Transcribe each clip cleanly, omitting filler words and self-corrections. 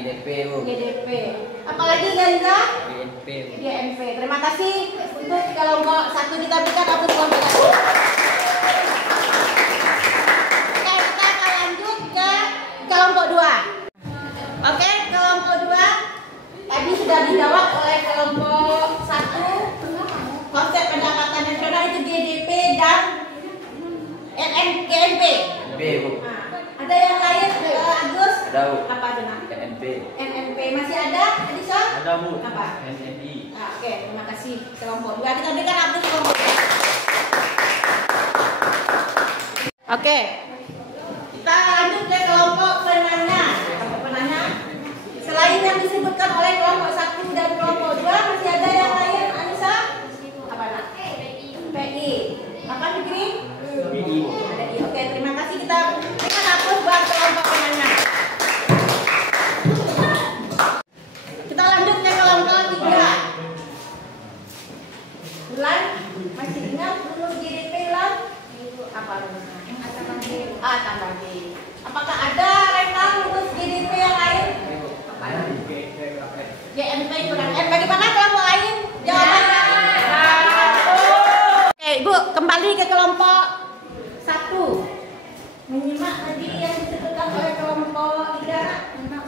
GDP, Bu. GDP. Apalagi Genza? GNP, Bu. GNP. Terima kasih untuk kelompok 1 kita berikan aplaus kelompok 1. Oke, kita akan lanjut ke kelompok 2. Oke, kelompok 2 tadi sudah dijawab oleh kelompok 1. Konsep pendapatan nasional itu GDP dan GNP. B, Bu. Nah, ada yang lain, Agus? Ada, Bu. Apa itu nak? GNP. NNP masih ada, Adisa? Ada, Bu. Apa? NNI. Nah, oke, terima kasih kelompok 2. Kita berikan aplaus kelompok 2. Oke, kita lanjut ke kelompok penanya. Kelompok penanya, selain yang disebutkan oleh kelompok 1 dan kelompok 2, masih ada yang lain, Anissa? Apa nak? PI. Apa Fikri? BI, Bu. Ada I. Oke, terima kasih. Kita berikan aplaus buat kelompok penanya. Kita lanjut ke kelompok 3. Bulan, masih ingat rumus GDP bulan? Apa rumusnya? A tambah B. Apakah ada rekam rumus GDP yang lain? Apa? GNP kurang N. Bagaimana kelompok lain? Jawabannya? Oke, Ibu, kembali ke kelompok 1. Menyimak tadi yang disebutkan oleh kelompok 3. Nah,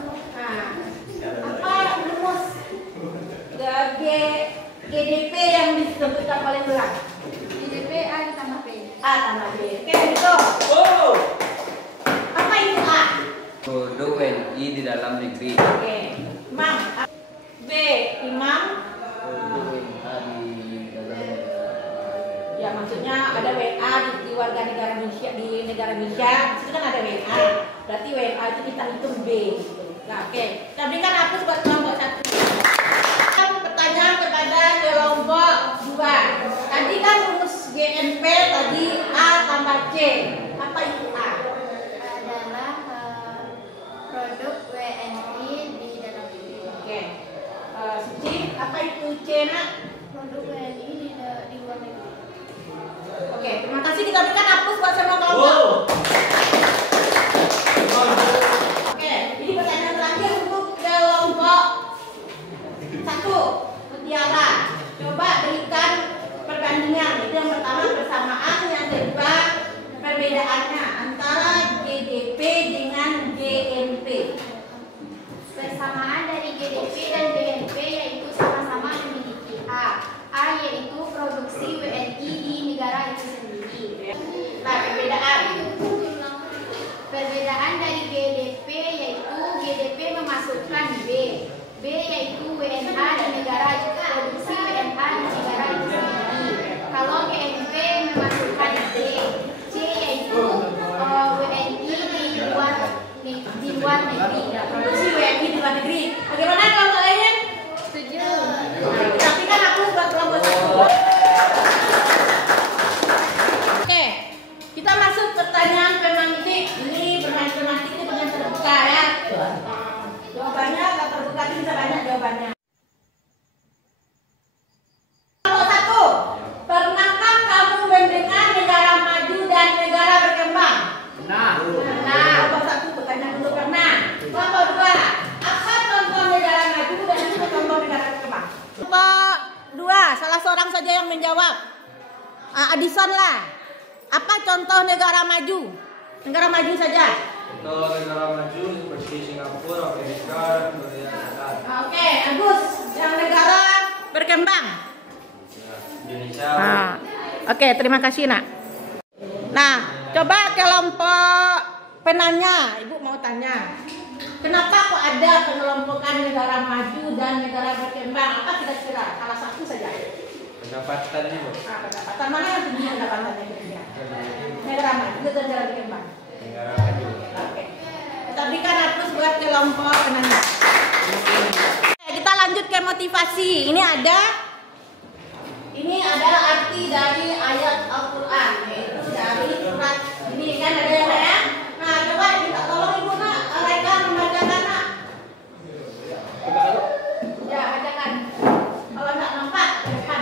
apa rumus GDP yang disebutkan oleh bulan? GDP A ditambah B. A tambah B. Oke, gitu. Apa itu A? Produk WNI di dalam negeri. Oke. Imam. B. Imam. Produk WNA di dalam negeri. Ya, maksudnya ada WNA di warga negara Indonesia, di negara Indonesia. Itu kan ada WNA. Berarti WNA itu kita hitung B. Gitu. Nah, oke. Kita berikan aplaus buat kelompok 1. Pertanyaan kepada kelompok 2. Tadi kan rumus GNP tadi A tambah C. Apa itu A? Adalah produk WNI di dalam negeri. Oke. Suci, apa itu C nak? Produk WNI di luar negeri. Oke, terima kasih. Kita berikan aplaus buat semua kelompok. Oke, ini pertanyaan terakhir untuk kelompok 1. Mutiara. Coba berikan perbandingan. Itu yang pertama persamaan, yang kedua perbedaannya antara GDP dengan GNP. Persamaan dari GDP dan GNP yaitu sama-sama memiliki A. A yaitu produksi WNI di negara itu sendiri. Nah, perbedaan. Perbedaan dari GDP yaitu GDP memasukkan B. B yaitu WNA di negara produksi WNA di negara itu sendiri. Kalau GNP memasukkan C. C yaitu WNI di luar negeri. Ya, produksi WNI di luar negeri. Bagaimana kelompok lain? Setuju. Tapi kan aku buat kelompok 1. Oke, kita masuk pertanyaan pemantik. Ini pertanyaan pemantik itu pertanyaan terbuka ya. Jawabannya tak terbuka, ini bisa banyak jawabannya. Kelompok 1. Pernahkah kamu mendengar negara maju dan negara berkembang? Nah, Nah, kelompok 1 pertanyaan untuk pernah. Kelompok 2. Apa contoh negara maju dan apa contoh negara berkembang? Kelompok 2, salah seorang saja yang menjawab. Addison lah. Apa contoh negara maju? Negara maju saja. Contoh negara maju seperti Singapura, Amerika, Korea Selatan. Oke, Agus, yang negara berkembang. Indonesia. Oke, terima kasih nak. Nah, coba kelompok penanya, Ibu mau tanya, kenapa kok ada pengelompokan negara maju dan negara berkembang? Apa kira-kira? Salah satu saja. Pendapatan ini, Bu. Pendapatan mana yang tinggi pendapatannya kira-kira? Negara maju dan negara berkembang. Negara maju. Oke. Kita berikan aplaus buat kelompok penanya. Oke, kita lanjut ke motivasi. Ini adalah arti dari ayat Al-Quran, yaitu dari surat ini kan ada yang ya. Nah, coba kita tolong Ibu nak, Raika membacakan nak. Ya, bacakan. Kalau nggak nampak, depan.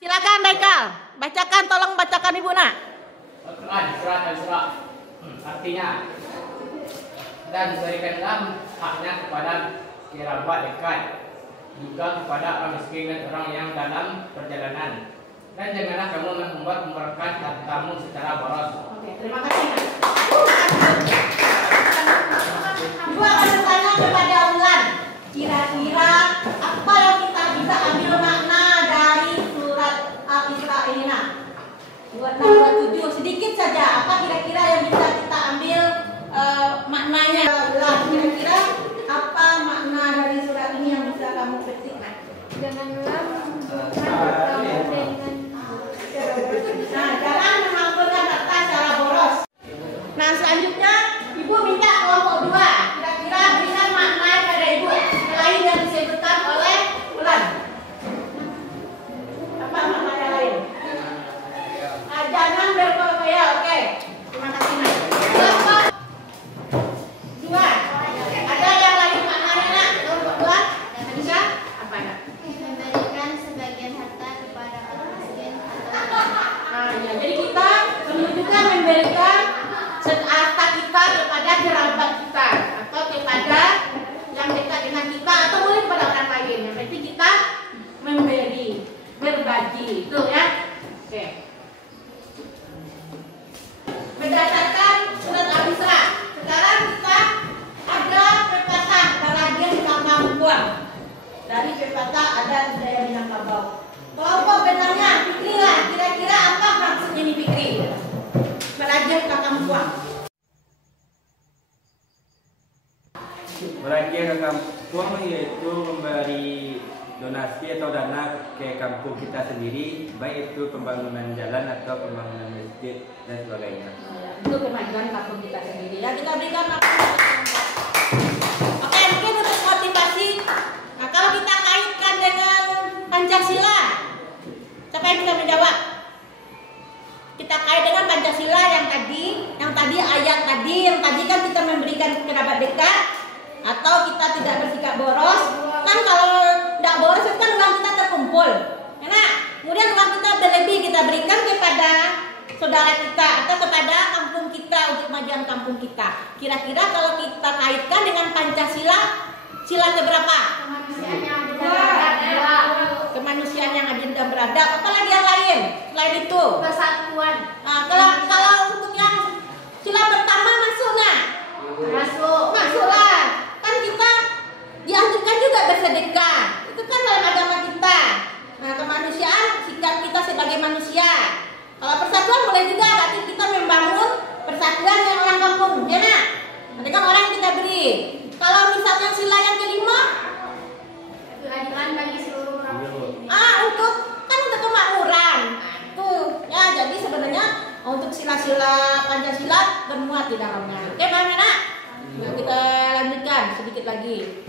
Silakan Raika, bacakan, tolong bacakan. Silakan Ibu nak. Al-Quran surat Al-Isra. Artinya dan berikanlah haknya kepada kerabat dekat, juga kepada orang miskin dan orang yang dalam perjalanan. Dan janganlah kamu memperkat hartamu secara boros. Oke, terima kasih. Ibu akan bertanya kepada Ulan. Kira-kira apa yang kita bisa ambil makna dari surat Al-Isra ini nak? 26-27 sedikit saja. Apa kira-kira yang bisa kita ambil maknanya? Ulan, kira-kira apa makna dari surat ini yang bisa kamu petik? Janganlah mengumpulkan hartamu dengan Nah, jangan mengumpulkan harta secara boros. Nah, selanjutnya Ibu minta kelompok 2. Kira-kira berikan makna pada Ibu selain yang disebutkan oleh Ulan. Apa maknanya lain? Jangan berkoya. Oke. Terima kasih. Kelompok 2. Ada yang lain maknanya nak? Kelompok 2. Bisa? Apa nak? memberikan sebagian harta kepada orang miskin atau Nah, ya, jadi kita menunjukkan memberikan harta kita kepada kerabat kita atau kepada yang dekat dengan kita atau boleh kepada orang lain. Yang penting kita memberi, berbagi, itu ya. Oke. Berdasarkan surat Al-Isra, sekarang kita ada pepatah Balaghir Kemampuan. Dari pepatah ada budaya Minangkabau. Kelompok benarnya Fikri lah. Kira-kira apa maksudnya ini Fikri? Balaghir Kemampuan. Balaghir Kemampuan yaitu memberi donasi atau dana ke kampung kita sendiri, baik itu pembangunan jalan atau pembangunan masjid dan sebagainya. Itu kemajuan kampung kita sendiri. Ya, kita berikan apa? Oke, mungkin untuk motivasi. Nah, kalau kita kaitkan dengan Pancasila, siapa yang bisa menjawab? Kita kait dengan Pancasila yang tadi ayat tadi, yang tadi kan kita memberikan kerabat dekat atau kita tidak bersikap boros. Kan kalau tidak boros itu kan uang kita terkumpul. Nah, kemudian uang kita berlebih kita berikan kepada saudara kita atau kepada kampung kita untuk kemajuan kampung kita. Kira-kira kalau kita kaitkan dengan Pancasila, sila keberapa? kemanusiaan yang adil dan beradab. Kemanusiaan yang adil dan beradab. Apalagi yang lain selain itu? Persatuan. Nah, kalau untuk yang sila pertama masuk nggak? Masuklah. Kan kita dianjurkan juga bersedekah. Itu kan dalam agama kita. Nah, kemanusiaan sikap kita sebagai manusia. Kalau persatuan boleh juga, berarti kita membangun persatuan dengan orang kampung, ya nak? Nanti kan orang yang kita beri. Kalau misalnya sila yang kelima, Keadilan bagi seluruh rakyat. untuk kemakmuran. Tuh, ya jadi sebenarnya untuk sila-sila Pancasila bermuat di dalamnya. Oke, paham ya nak? Nah, kita lanjutkan sedikit lagi.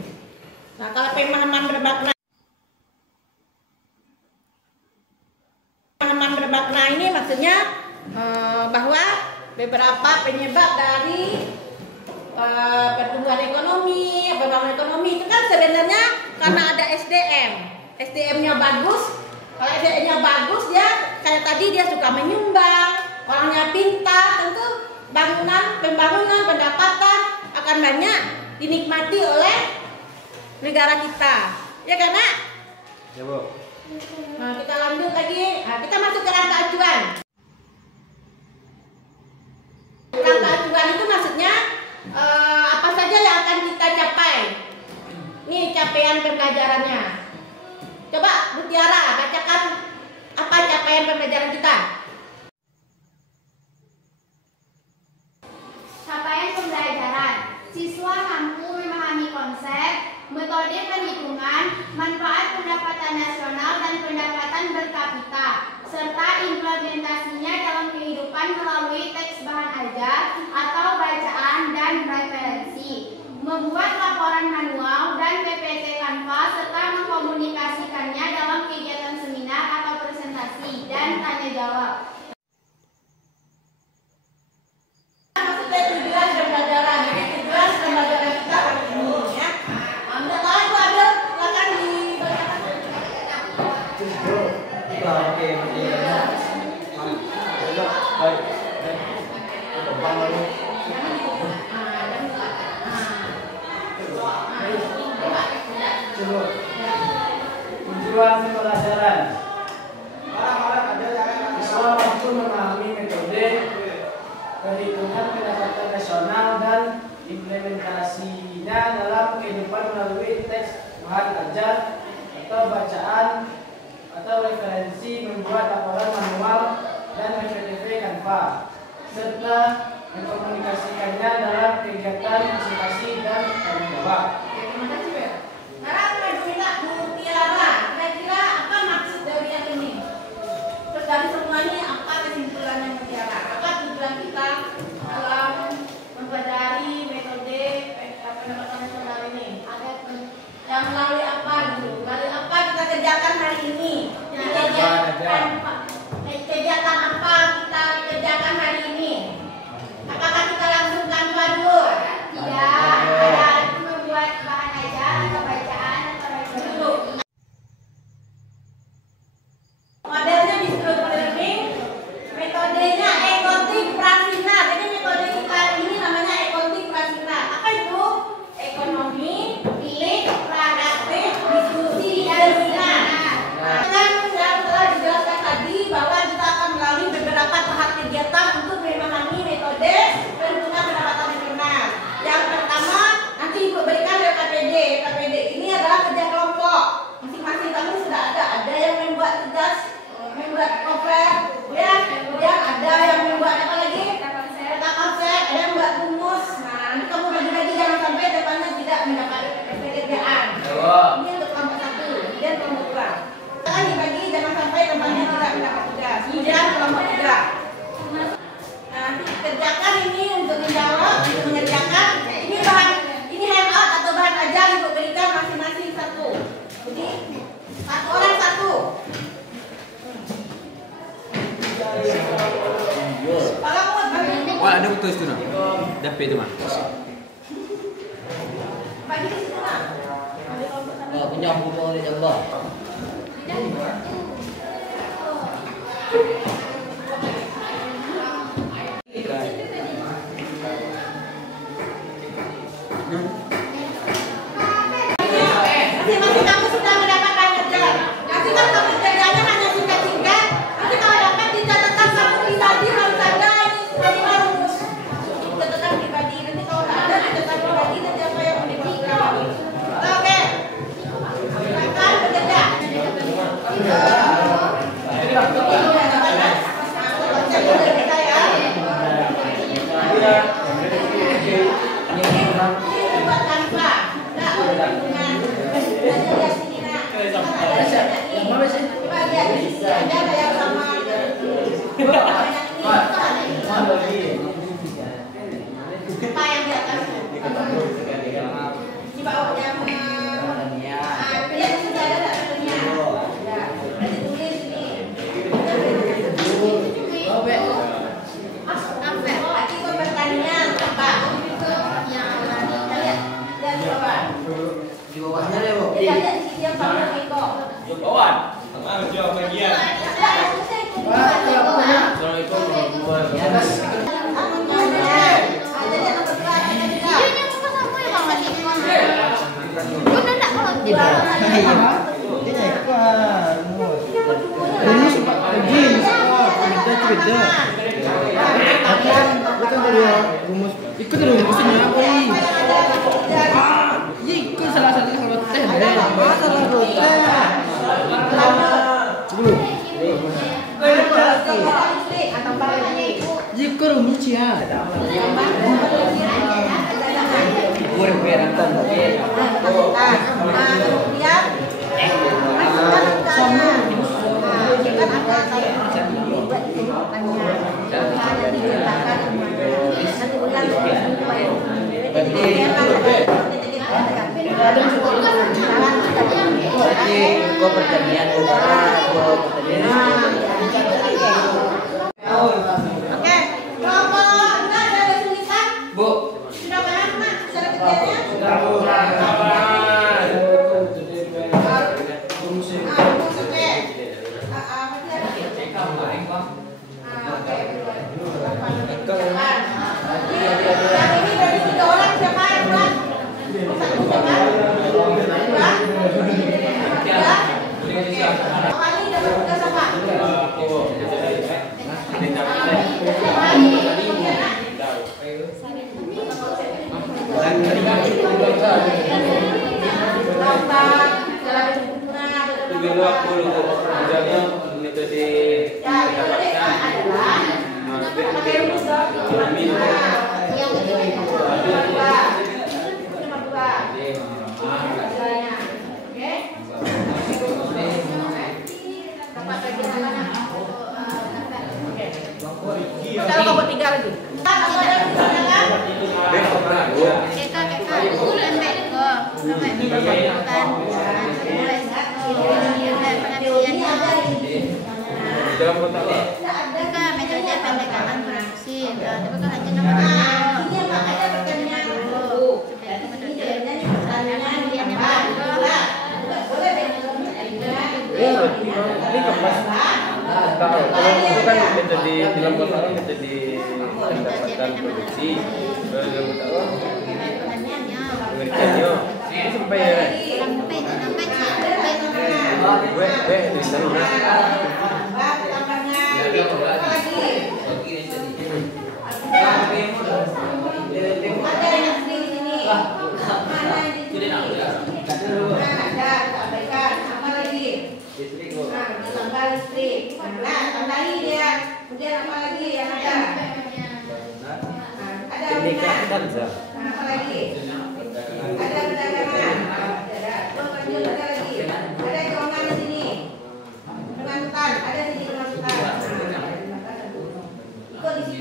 Nah, kalau pemahaman bermakna ini maksudnya bahwa beberapa penyebab dari pertumbuhan ekonomi, pembangunan ekonomi itu kan sebenarnya karena ada SDM-nya bagus. Kalau SDM-nya bagus dia kayak tadi dia suka menyumbang, orangnya pintar, tentu pembangunan pendapatan akan banyak dinikmati oleh negara kita. Ya kan, Nak? Ya, Bu. Nah, kita lanjut lagi. Nah, kita masuk ke rangka acuan. Rangka acuan itu maksudnya apa saja yang akan kita capai. Nih capaian pembelajarannya. Coba Bu Tiara bacakan apa capaian pembelajaran kita. Capaian pembelajaran. Siswa mampu memahami konsep, metode perhitungan, manfaat pendapatan nasional dan pendapatan per kapita, serta implementasinya dalam kehidupan melalui teks bahan ajar atau bacaan dan referensi, membuat laporan manual dan PPT Canva serta mengkomunikasikannya dalam kegiatan seminar atau presentasi dan tanya jawab. Maksudnya tujuan pembelajaran. Tujuan pembelajaran kita ini ya. Anda tahu itu ada silakan dibacakan. Oke, Tujuan pembelajaran. Siswa mampu memahami metode perhitungan pendapatan nasional dan implementasinya dalam kehidupan melalui teks bahan ajar atau bacaan atau referensi, membuat laporan manual dan PPTV Canva, serta mengkomunikasikannya dalam kegiatan presentasi dan tanya jawab. Terima kasih, Bel. Sekarang saya minta Bu Tiara, kira-kira apa maksud dari yang ini? Terus dari semuanya apa kesimpulannya Bu Tiara? Apa tujuan kita dalam mempelajari metode pendapatan nasional ini? Yang melalui apa gitu? Melalui apa kita kerjakan hari ini? Kegiatan apa kita kerjakan hari ini? Apakah kita langsung kantor dulu? Tidak, ada membuat bahan ajar atau bacaan atau Dulu. Modelnya di School Learning, metodenya Ekontik Prasina. Jadi metode kita ini namanya Ekontik Prasina. Apa itu? Ekonomi, milik, praktik, diskusi, dan minat. Kan yang telah dijelaskan tadi bahwa kita akan melalui beberapa tahap kegiatan untuk memahami metode perhitungan pendapatan nasional. Yang pertama nanti Ibu berikan dari KPD. KPD ini adalah kerja kelompok. Masing-masing kamu sudah ada yang membuat tugas, membuat cover, ya, kemudian ada yang membuat apa lagi? Peta konsep, ada yang membuat rumus. Nah, nanti kamu bagi-bagi jangan sampai depannya tidak mendapat pekerjaan. Ini untuk kelompok 1, kemudian kelompok 2. Jangan dibagi, jangan sampai depannya tidak mendapat tugas. Kemudian kelompok 3. Nah, nanti kerjakan ini untuk menjawab, untuk mengerjakan. Ini bahan, ini handout atau bahan ajar untuk berikan masing-masing 1. Jadi 1 orang 1. Kalau mau bagi, Wah, ada betul itu nak. Dapat itu mah. bagi di situ lah. Ada kelompok 1. Punya buku di Jawa. Masing-masing kamu sudah mendapatkan ajar. Nanti kan kamu kerjanya hanya singkat-singkat. Nanti kalau dapat dicatatkan kamu pribadi harus ada ini rumus. Catatan pribadi. Nanti kalau nggak ada catatan pribadi nanti apa yang mendapatkan. Oke. Silakan bekerja. Kita ya. Ini buat Canva. Nah, perhitungan. Lihat sini nak. Coba lihat di sini ada yang sama. Apa yang di atas? Di bawahnya. Lihat di sini ada satunya. Ya, nanti tulis ini. Lagi pertanian apa? Lihat di bawah. Di bawahnya ya, Bu. Lihat di sini yang kamu Miko. Kawan, jawab bagian. Ikut dulu rumusnya apa nih? Iya ikut salah satu kalau teh deh. Masa lah teh. Ikut rumusnya. Kau pertanian Oke, kelompok enggak ada tulisan. Bu. Sudah paham nak cara kerjanya? Rumus oke. Oke. Misalnya metode adalah pakai rumus dong. Yang nomor 2. Oke. Dapat bagian apa nak? Kalau kelompok 3 lagi. Kamu ada di sana kan? dalam kotak apa? Metode pendekatan produksi. Tapi kalau hanya nomor Ini apa ada pertanyaan dulu. Ini kemas. Tahu. Kalau itu kan metode dalam kotak apa? Metode pendekatan produksi. Kalau dalam kotak apa? Pengertiannya. Itu sampai ya. Gue di sana.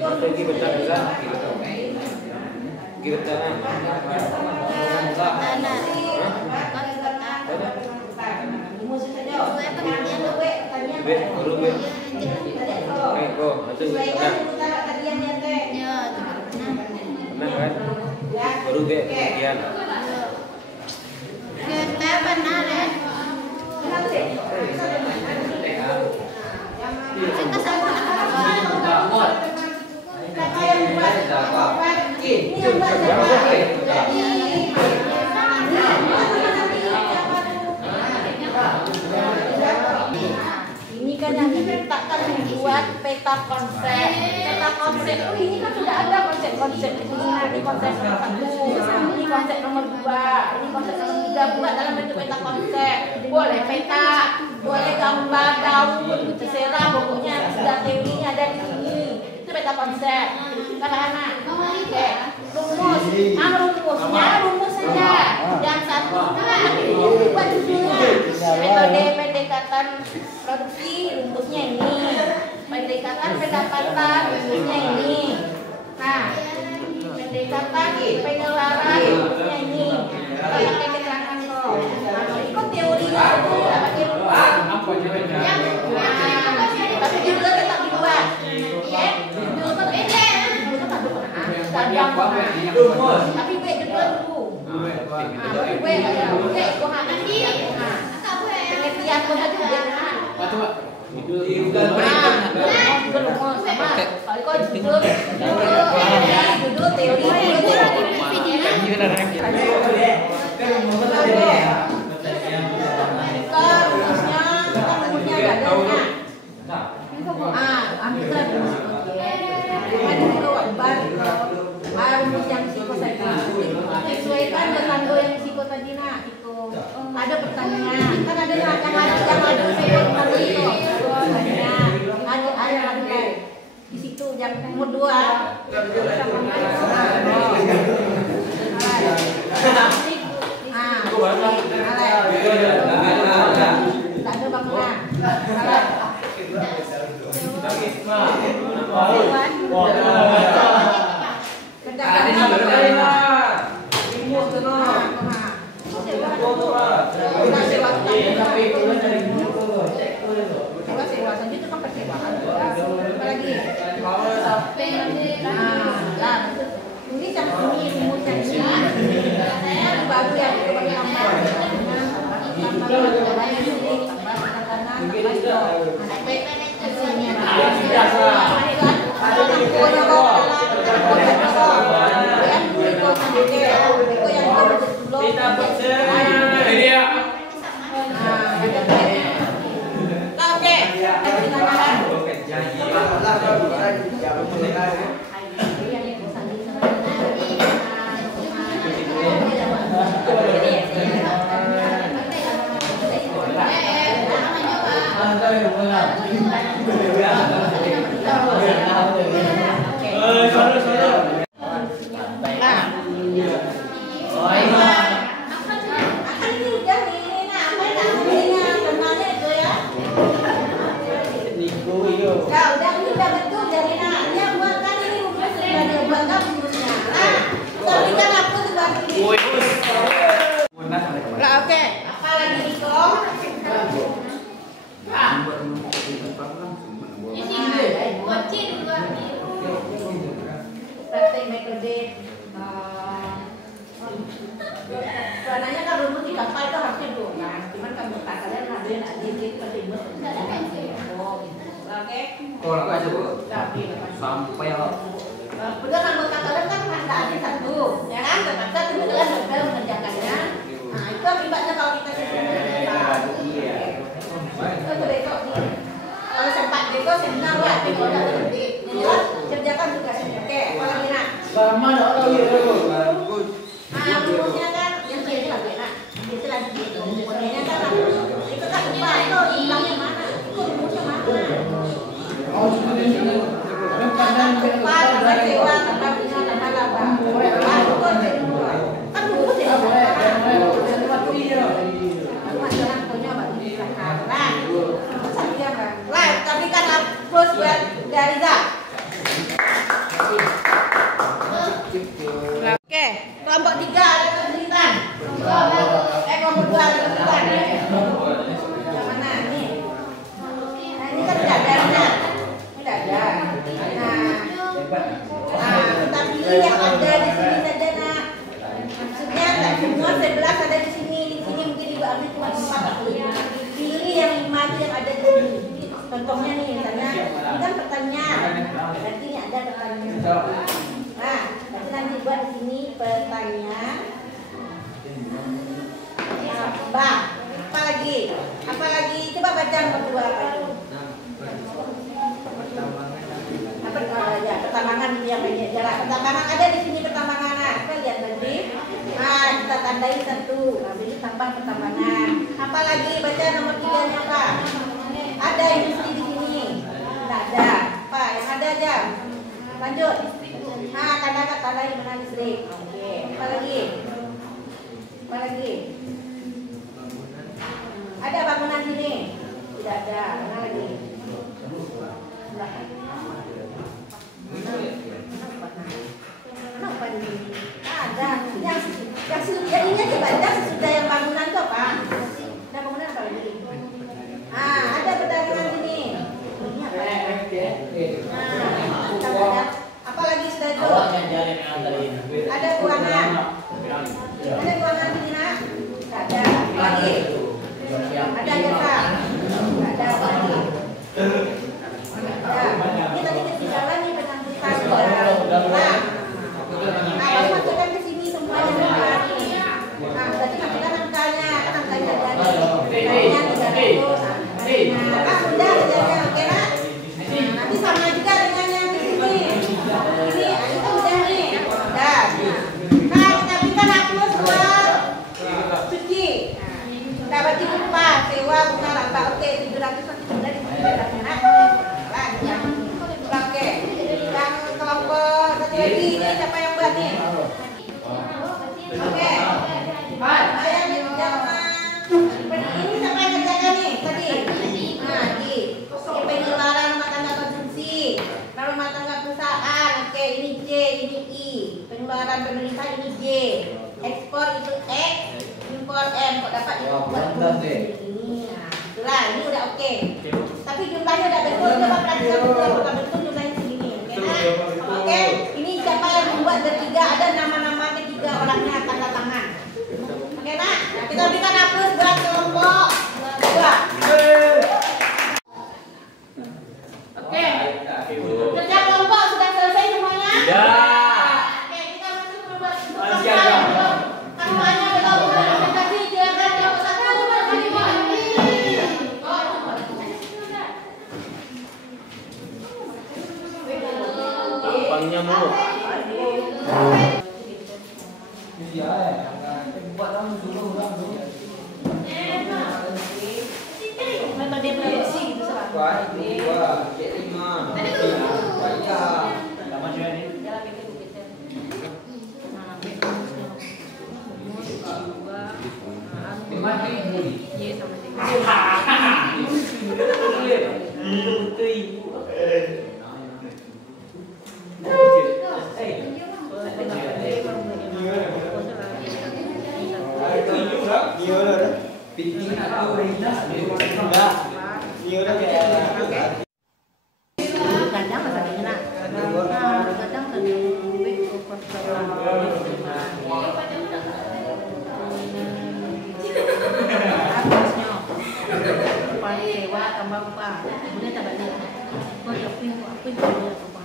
Baru kemudian kita benar ya. Kita sama ini kan yang dimintakan membuat peta konsep. Peta konsep ini kan sudah ada konsep-konsep di sini. Ini konsep nomor 1, ini konsep nomor 2, ini konsep nomor 3. Buat dalam bentuk peta konsep. Boleh peta, boleh gambar daun, terserah. Pokoknya sudah teorinya ada di sini. Itu peta konsep. Anak-anak. Oke. Rumus. Rumusnya rumus saja. Yang satu buat judulnya. Metode pendekatan produksi rumusnya ini. Pendekatan pendapatan rumusnya ini. Nah, pendekatan pengeluaran rumusnya ini. Pakai keterangan kok. Ikut teorinya tidak pakai rumus. Tapi judulnya tetap dibuat. Oke? Judulnya beda. Tapi gue judul dulu. Tapi gue ada gue nanti. Pengertian gue tadi jangan. Kalau kau judul teori rumus yang risiko tadi sesuaikan dengan yang risiko tadi nak itu ada pertanyaan kan ada yang ada risiko tadi itu ada di situ yang nomor 2 ada bangunan Oke, apa lagi Niko? Kunci dua. Praktek metode warnanya kan rumus di kapal itu harusnya 2 kan, cuman kamu kalian ada yang ada di pertimbangan oke? Kalau aja bu, Tapi sampai ya. udah rambut kalian kan ada aja 1, ya kan? Terpaksa tuh kalian gagal mengerjakannya. Nah itu akibatnya kalau kita itu besok nih. Kalau sempat besok seminar lah, kalau udah berhenti, jelas kerjakan tugasnya. Oke, apalagi nak? Rumusnya kan yang ini lagi nak, itu lagi gitu. Rumusnya kan itu kan lupa itu hilangnya mana? Itu rumusnya mana? Lupa tambah sewa tambah bunga tambah laba. Kan rumus ya. Masalah punya bagi belakang. Lah, tapi kan plus buat dari Zak. Oke, kelompok 3 ada kesulitan. Kelompok 2 ada kesulitan. Yang mana nih? Nah, ini kan tidak ada nih. Ini tidak ada. Tapi yang ada di sini saja nak. Maksudnya tak semua 11 ada di sini. Di sini mungkin ibu ambil cuma 4. Pilih yang 5 itu yang ada di sini. Contohnya nih, misalnya ini kan pertanyaan. Berarti ini ada pertanyaan. Nah, nanti buat di sini pertanyaan. Bang, apa lagi? Apa lagi? Coba baca nomor 2 apa itu? Apa ya? Pertambangan yang banyak jarak. Pertambangan ada di sini pertambangan. Nah, kita lihat nanti. Nah, kita tandai 1. Nah, ini tambah pertambangan. Apa lagi? Baca nomor 3-nya apa? Ada industri di sini. Tidak ada. Apa? Yang ada aja. Lanjut. Nah, tanda di mana listrik? Oke. Apa lagi? Apa lagi? Ada bangunan sini? Tidak ada. Mana lagi? Kenapa ini? Ada. Yang ini aja baca sesudah yang bangunan itu apa? Ada bangunan apa lagi? Ada perdagangan sini. Ini apa? Apa lagi sudah itu? Ada ruangan. Ada ruangan sini nak? Tidak ada. Lagi? Ada jasa? Tidak ada lagi. Ini tadi ketinggalan nih penampilan. Baru masukkan ke sini semuanya nih. Berarti masukkan angkanya. Kan angkanya dari. Angkanya 300. Sudah kerjanya. Oke nak? Nanti sama juga dengan yang di sini. Ini itu udah nih. Udah. Nah, kita berikan hapus buat cuci. Nah, berarti lupa sewa bunga laba. Oke, 700 nanti sudah di sini bedanya nak. Oke. Yang kelompok satu lagi ini siapa yang buat nih? Oke. Saya ini siapa yang kerjakan nih tadi? Nah, di pengeluaran rumah tangga konsumsi, rumah tangga perusahaan. Oke, ini J, ini I. Pengeluaran pemerintah ini J. Ekspor itu X, impor M. Kok dapat ini? Nah, itulah, ini udah oke. Tapi jumlahnya udah betul. Coba perhatikan betul, bukan betul jumlahnya segini. Oke, nah? Oke, ini siapa yang membuat bertiga? Ada nama-namanya 3 orangnya tanda tangan. Oke, nah? Kita berikan hapus buat kelompok 2. Oke, kerja kelompok sudah selesai semuanya? Ya. Oke, kita masuk ke kelompok. Semuanya belum presentasi, silakan kelompok 1. Tampangnya mulu. Metode prediksi. 4, 2, cek 5. Bayar. Jalan itu begitu. Nah, Y sama kadang masalahnya nak. Kadang sewa tambah upah, kemudian tambah dia. Kau jawabin aku itu upah.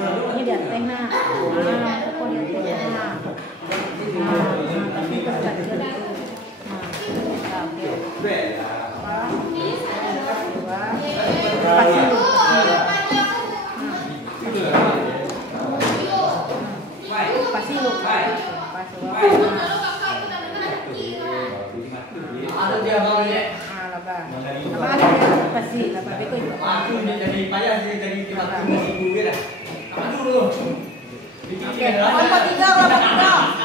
Ini dia teh nak. Kau dia teh nak. Tapi kerja dia. Pasti lu. Ada dia mau ni. Pasti, tapi kau itu. Aku ni jadi payah jadi aku ibu ke dah. Kamu dulu. Oke, kelompok 3, kelompok 3.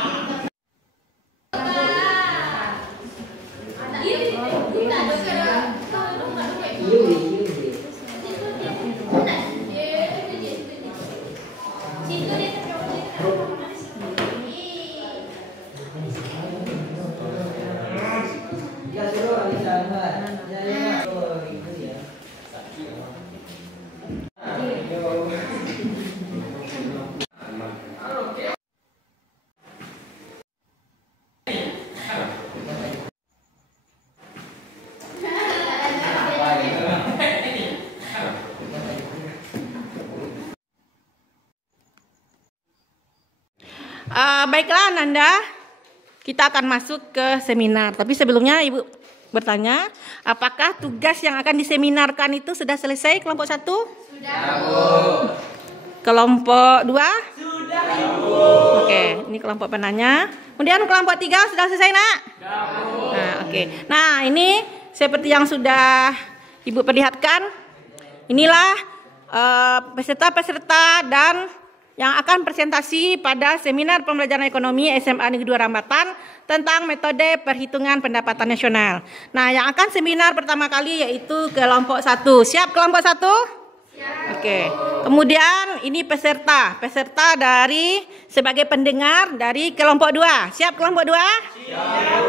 Baiklah Nanda, kita akan masuk ke seminar. Tapi sebelumnya Ibu bertanya, apakah tugas yang akan diseminarkan itu sudah selesai kelompok 1? Sudah. Kelompok 2? Sudah. Oke, ini kelompok penanya. Kemudian kelompok 3 sudah selesai nak? Nah, oke. Nah, ini seperti yang sudah Ibu perlihatkan, inilah peserta-peserta dan yang akan presentasi pada seminar pembelajaran ekonomi SMA Negeri 2 Rambatan tentang metode perhitungan pendapatan nasional. Nah, yang akan seminar pertama kali yaitu kelompok 1. Siap kelompok 1? Siap. Oke. Kemudian ini peserta dari sebagai pendengar dari kelompok 2. Siap kelompok 2? Siap.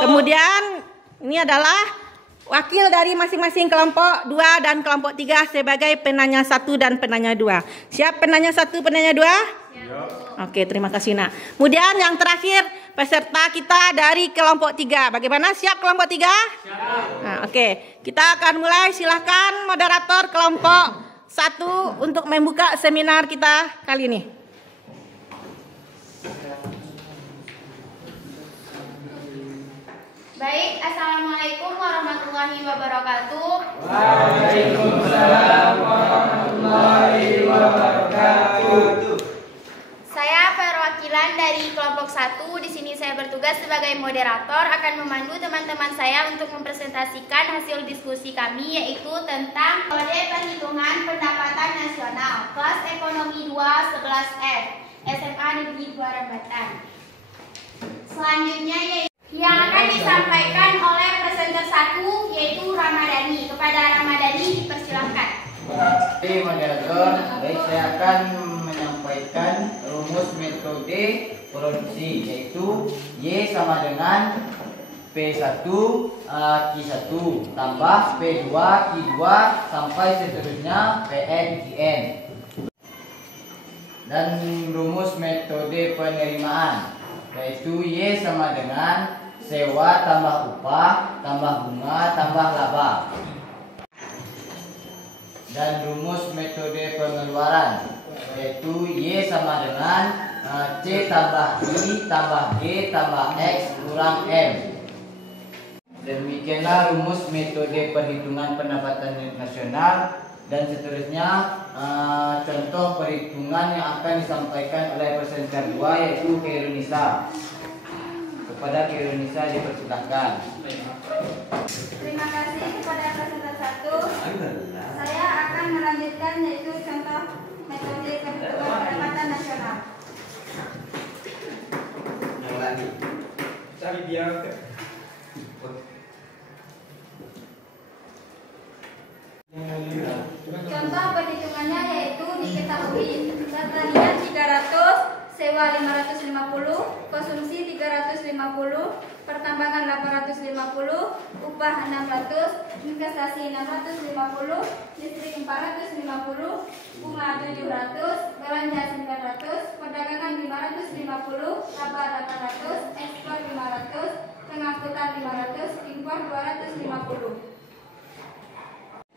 Kemudian ini adalah wakil dari masing-masing kelompok 2 dan kelompok 3 sebagai penanya 1 dan penanya 2. Siap penanya 1, penanya 2? Siap. Oke, terima kasih nak. Kemudian yang terakhir peserta kita dari kelompok 3. Bagaimana? Siap kelompok 3? Siap. Nah, oke. Kita akan mulai. Silahkan moderator kelompok 1 untuk membuka seminar kita kali ini. Baik, Assalamualaikum warahmatullahi wabarakatuh. Waalaikumsalam warahmatullahi wabarakatuh. Saya perwakilan dari kelompok 1. Di sini saya bertugas sebagai moderator akan memandu teman-teman saya untuk mempresentasikan hasil diskusi kami yaitu tentang metode perhitungan pendapatan nasional kelas ekonomi 2 11F SMA Negeri 2 Rambatan. Selanjutnya yaitu yang akan disampaikan oleh presenter 1 yaitu Ramadhani. Kepada Ramadhani dipersilahkan. Oke, moderator, baik saya akan menyampaikan rumus metode produksi yaitu Y sama dengan P1 Q1 tambah P2 Q2 sampai seterusnya Pn Qn. Dan rumus metode penerimaan yaitu Y sama dengan sewa tambah upah tambah bunga tambah laba. Dan rumus metode pengeluaran yaitu Y sama dengan C tambah I tambah G tambah X kurang M. Demikianlah rumus metode perhitungan pendapatan nasional Dan seterusnya contoh perhitungan yang akan disampaikan oleh presenter 2 yaitu Kairunisa. Kepada Kairunisa dipersilakan. Terima kasih kepada presenter 1. Saya akan melanjutkan yaitu contoh metode perhitungan pendapatan nasional. Yang lagi. Cari dia. Contoh perhitungannya yaitu diketahui pertanian 300, sewa 550, konsumsi 350, pertambangan 850, upah 600, investasi 650, listrik 450, bunga 700, belanja 900, perdagangan 550, laba 800, ekspor 500, pengangkutan 500, impor 250.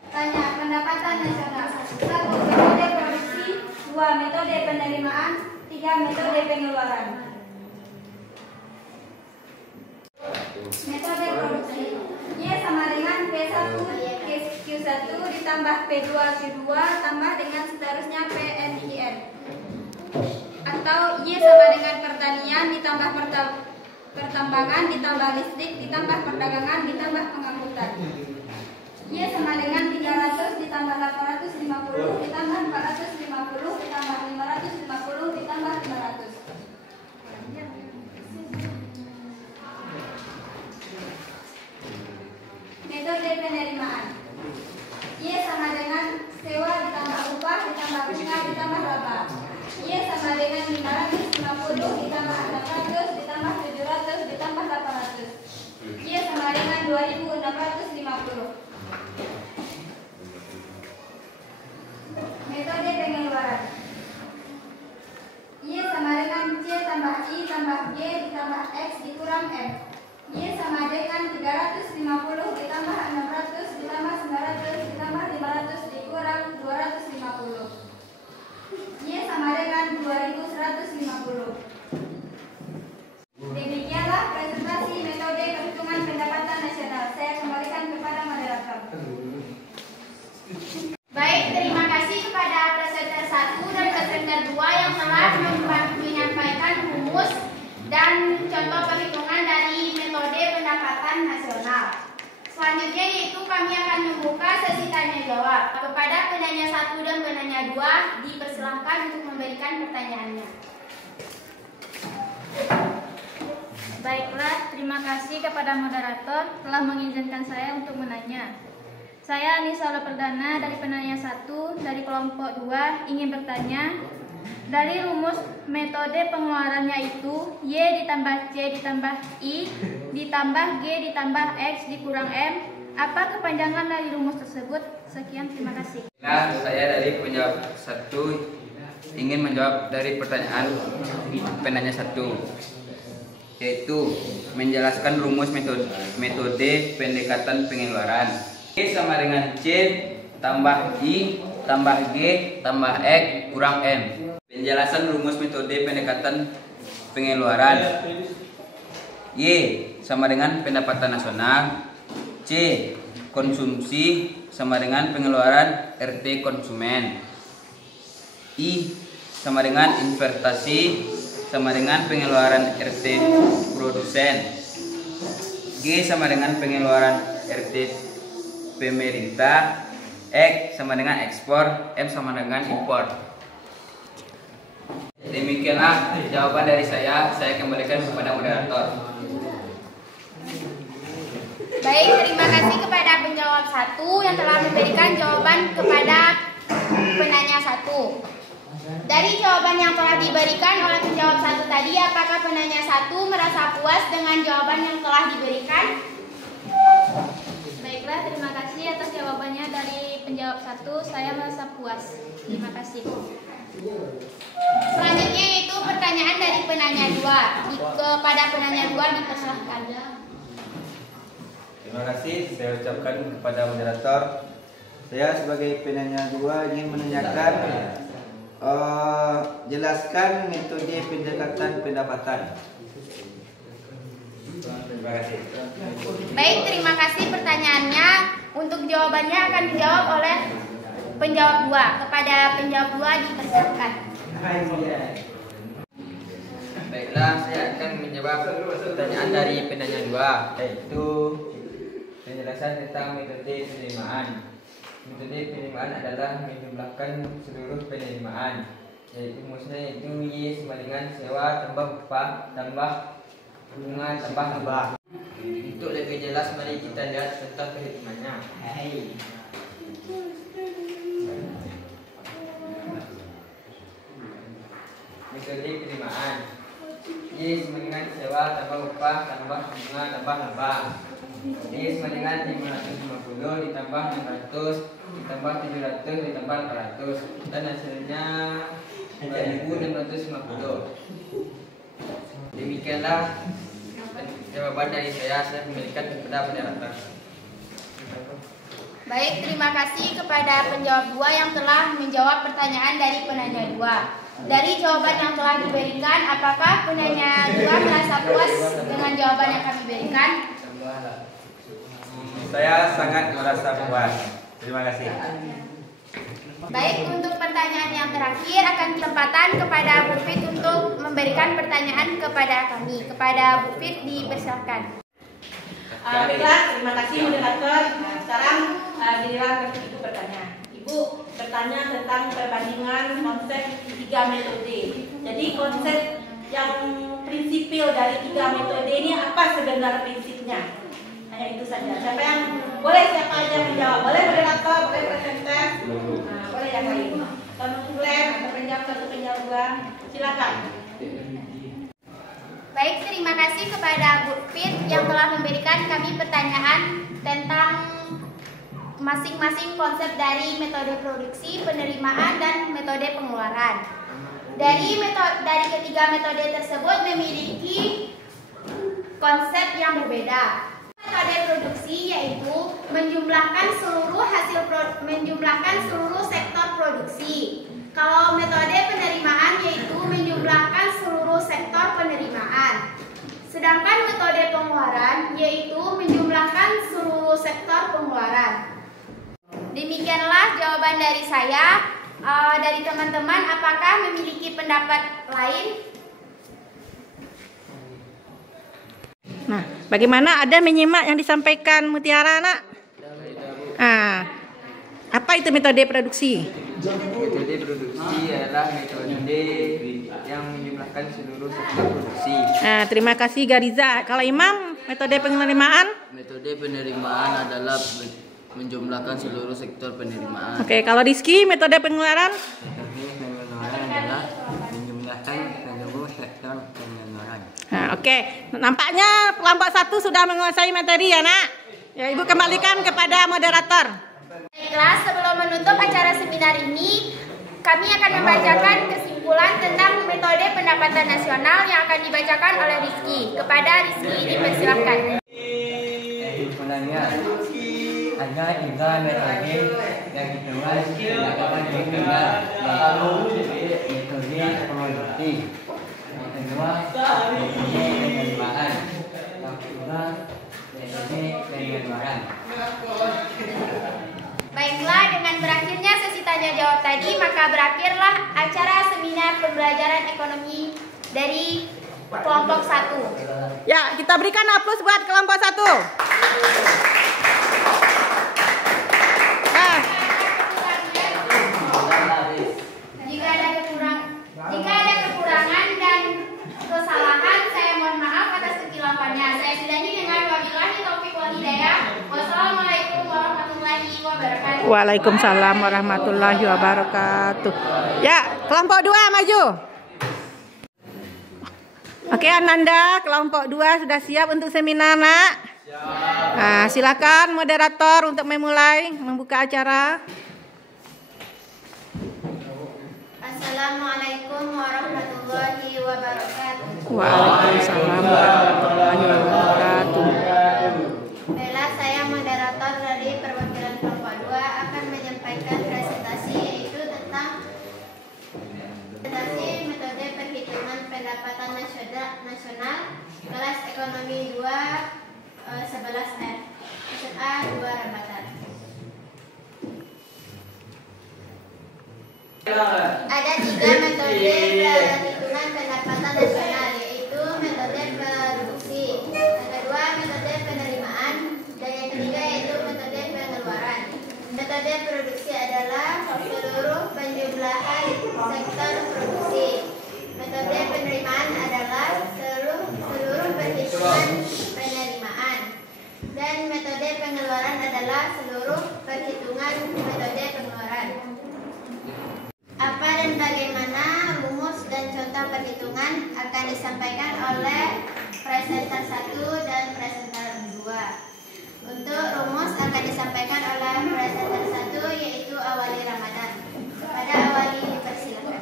Tanya pendapatan nasional. 1. Metode produksi, 2. Metode penerimaan, 3. Metode pengeluaran. Metode produksi. Y sama dengan P1 Q1 ditambah P2 Q2 tambah dengan seterusnya PNIN. Atau Y sama dengan pertanian ditambah pertambangan ditambah listrik ditambah perdagangan ditambah pengangkutan. Y sama dengan 300 ditambah 850 ditambah 450 ditambah 550 ditambah 500. Metode penerimaan. Y sama dengan sewa ditambah upah ditambah bunga ditambah laba. Y sama dengan 550 ditambah 600 ditambah 700 ditambah 800. Y sama dengan 2650. Metode pengeluaran. Y sama dengan C tambah I tambah G ditambah X dikurang M. Y sama dengan 350 ditambah 600 ditambah 900 ditambah 500 dikurang 250. Y sama dengan 2150. Demikianlah presentasi metode perhitungan pendapatan nasional. Saya kembalikan kepada moderator. Baik, terima kasih kepada presenter 1 dan presenter 2 yang telah menyampaikan rumus dan contoh perhitungan dari metode pendapatan nasional. Selanjutnya yaitu kami akan membuka sesi tanya jawab. Kepada penanya 1 dan penanya 2 dipersilakan untuk memberikan pertanyaannya. Baiklah, terima kasih kepada moderator telah mengizinkan saya untuk menanya. Saya Anissa Perdana dari penanya 1 dari kelompok 2 ingin bertanya, dari rumus metode pengeluarannya itu Y ditambah C ditambah I ditambah G ditambah X dikurang M, apa kepanjangan dari rumus tersebut? Sekian, terima kasih. Nah, saya dari penjawab 1 ingin menjawab dari pertanyaan penanya 1, yaitu menjelaskan rumus metode pendekatan pengeluaran. Y sama dengan C tambah I tambah G tambah X kurang M. Penjelasan rumus metode pendekatan pengeluaran. Y sama dengan pendapatan nasional. C konsumsi sama dengan pengeluaran RT konsumen. I sama dengan investasi sama dengan pengeluaran RT produsen. G sama dengan pengeluaran RT pemerintah. X sama dengan ekspor. M sama dengan impor. Demikianlah jawaban dari saya. Saya kembalikan kepada moderator. Baik, terima kasih kepada penjawab 1 yang telah memberikan jawaban kepada penanya 1. Dari jawaban yang telah diberikan oleh penjawab 1 tadi, apakah penanya 1 merasa puas dengan jawaban yang telah diberikan? Baiklah, terima kasih atas jawabannya dari penjawab 1. Saya merasa puas. Terima kasih. Selanjutnya yaitu pertanyaan dari penanya 2. Kepada penanya 2 dipersilahkan. Terima kasih saya ucapkan kepada moderator. Saya sebagai penanya 2 ingin menanyakan jelaskan metode pendekatan pendapatan. Terima kasih. Baik, terima kasih pertanyaannya. Untuk jawabannya akan dijawab oleh penjawab 2. Kepada penjawab 2 dipersilakan. Baiklah, saya akan menjawab pertanyaan dari penanya 2, yaitu penjelasan tentang metode penerimaan. Metode penerimaan adalah menjumlahkan seluruh penerimaan, yaitu rumusnya yaitu Y sama dengan sewa tambah upah tambah bunga tambah hibah. Untuk lebih jelas, mari kita lihat contoh perhitungannya. Metode penerimaan Y sama dengan sewa tambah upah tambah bunga tambah hibah. Y sama dengan 550 ditambah 600 ditambah 700 ditambah 400 dan hasilnya 2650. Demikianlah jawaban dari saya kembalikan kepada moderator. Baik, terima kasih kepada penjawab 2 yang telah menjawab pertanyaan dari penanya 2. Dari jawaban yang telah diberikan, apakah penanya 2 merasa puas dengan jawaban yang kami berikan? Saya sangat merasa puas. Terima kasih. Baik, untuk pertanyaan yang terakhir akan kesempatan kepada Bu Fit untuk memberikan pertanyaan kepada kami. Kepada Bu Fit dipersilakan. Baiklah, terima kasih moderator. Sekarang giliran Ibu bertanya. Ibu bertanya tentang perbandingan konsep 3 metode. Jadi konsep yang prinsipil dari 3 metode ini apa sebenarnya prinsipnya? Hanya itu saja. Siapa yang siapa aja menjawab? Boleh moderator, boleh presenter, boleh yang lain. Atau Glenn, atau penjawab 1, penjawab 2. Silakan. Baik, terima kasih kepada Bu Fit yang telah memberikan kami pertanyaan tentang masing-masing konsep dari metode produksi, penerimaan, dan metode pengeluaran. Dari ketiga metode tersebut memiliki konsep yang berbeda. Metode produksi yaitu menjumlahkan seluruh sektor produksi. Kalau metode penerimaan yaitu menjumlahkan seluruh sektor penerimaan. Sedangkan metode pengeluaran yaitu menjumlahkan seluruh sektor pengeluaran. Demikianlah jawaban dari saya. Dari teman-teman, apakah memiliki pendapat lain? Nah, bagaimana ada menyimak yang disampaikan Mutiara, Nak? Apa itu metode produksi? Metode produksi adalah metode yang menjumlahkan seluruh sektor produksi. Terima kasih Gariza. Kalau Imam, metode penerimaan? Metode penerimaan adalah menjumlahkan seluruh sektor penerimaan. Oke, kalau Rizky, metode pengeluaran? Metode pengeluaran adalah menjumlahkan seluruh sektor pengeluaran. Oke, nampaknya kelompok 1 sudah menguasai materi ya, Nak? Ya, Ibu kembalikan kepada moderator. Baiklah, sebelum menutup acara seminar ini, kami akan membacakan kesimpulan tentang metode pendapatan nasional yang akan dibacakan oleh Rizky. Kepada Rizky dipersilakan. Kesimpulannya, ada 3 metode yang ditemukan pendapatan nasional, yaitu metode produksi, yang kedua metode penerimaan, yang ketiga metode pengeluaran. Baiklah, dengan berakhirnya sesi tanya jawab tadi, maka berakhirlah acara seminar pembelajaran ekonomi dari kelompok 1. Ya, kita berikan aplaus buat kelompok 1. Jika ada kekurangan dan kesalahan, saya mohon maaf atas kekeliruannya. Saya sudahi dengan wabillahi taufiq wal hidayah. Wassalamualaikum warahmatullahi wabarakatuh. Waalaikumsalam warahmatullahi wabarakatuh. Ya, kelompok 2 maju. Oke, Ananda, kelompok 2 sudah siap untuk seminar, Nak? Silakan moderator untuk memulai membuka acara. Assalamualaikum warahmatullahi wabarakatuh. Waalaikumsalam warahmatullahi wabarakatuh. Baiklah, saya moderator dari perwakilan kelompok 2 akan menyampaikan presentasi yaitu tentang presentasi metode perhitungan pendapatan nasional kelas ekonomi 2 11F peserta 2 Rabatan. Ada 3 metode perhitungan pendapatan nasional, yaitu metode produksi, yang kedua metode penerimaan, dan yang ketiga yaitu metode pengeluaran. Metode produksi adalah seluruh penjumlahan sektor produksi. Metode penerimaan adalah seluruh perhitungan penerimaan. Dan metode pengeluaran adalah seluruh perhitungan metode pengeluaran. Apa dan bagaimana rumus dan contoh perhitungan akan disampaikan oleh presenter 1 dan presenter 2. Untuk rumus akan disampaikan oleh presenter 1 yaitu Awali Ramadan. Kepada Awali dipersilakan.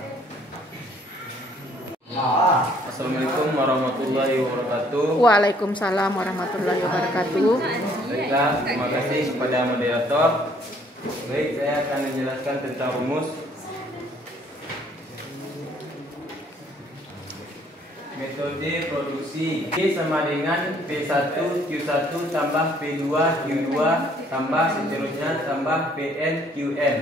Assalamualaikum warahmatullahi wabarakatuh. Waalaikumsalam warahmatullahi wabarakatuh. Baiklah, terima kasih kepada moderator. Baik, saya akan menjelaskan tentang rumus. Metode produksi P sama dengan P1 Q1 tambah P2 Q2 tambah seterusnya tambah PN QN.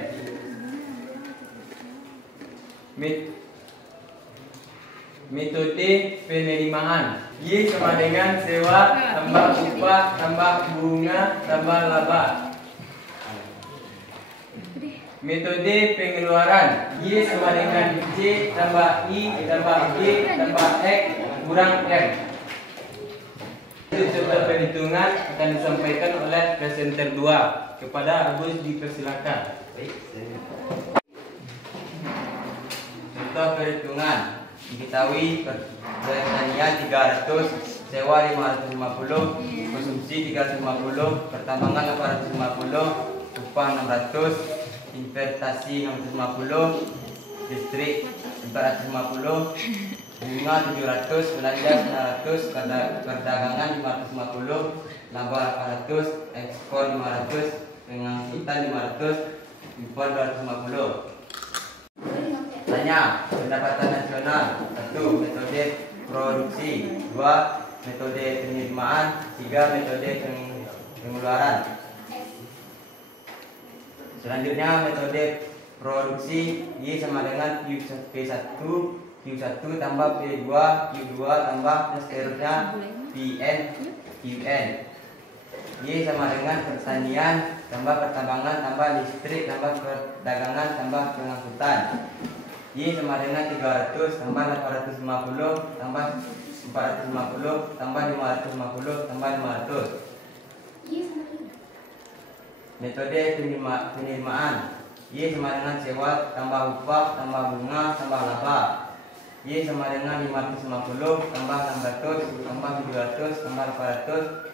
Metode penerimaan Y sama dengan sewa tambah upah tambah bunga tambah laba. Metode pengeluaran Y sama dengan C tambah I tambah G tambah X kurang M. Itu contoh perhitungan akan disampaikan oleh presenter 2. Kepada Agus dipersilakan. Contoh perhitungan diketahui pertanian 300, sewa 550, konsumsi 350, pertambangan 850, upah 600, investasi 650, listrik 450, bunga 700, belanja 900, perdagangan 550, laba 800, ekspor 500, pengangkutan 500, impor 250. Tanya, pendapatan nasional. 1. Metode produksi. 2. Metode penerimaan. 3. Metode pengeluaran. Selanjutnya metode produksi Y sama dengan P1 Q1 tambah P2 Q2 tambah seterusnya PN QN. Y sama dengan pertanian tambah pertambangan tambah listrik tambah perdagangan tambah pengangkutan. Y sama dengan 300 tambah 850 tambah 450 tambah 550 tambah 500. Metode penerimaan Y sama dengan sewa tambah upah tambah bunga tambah laba. Y sama dengan 550 tambah 600 tambah 700 tambah 800.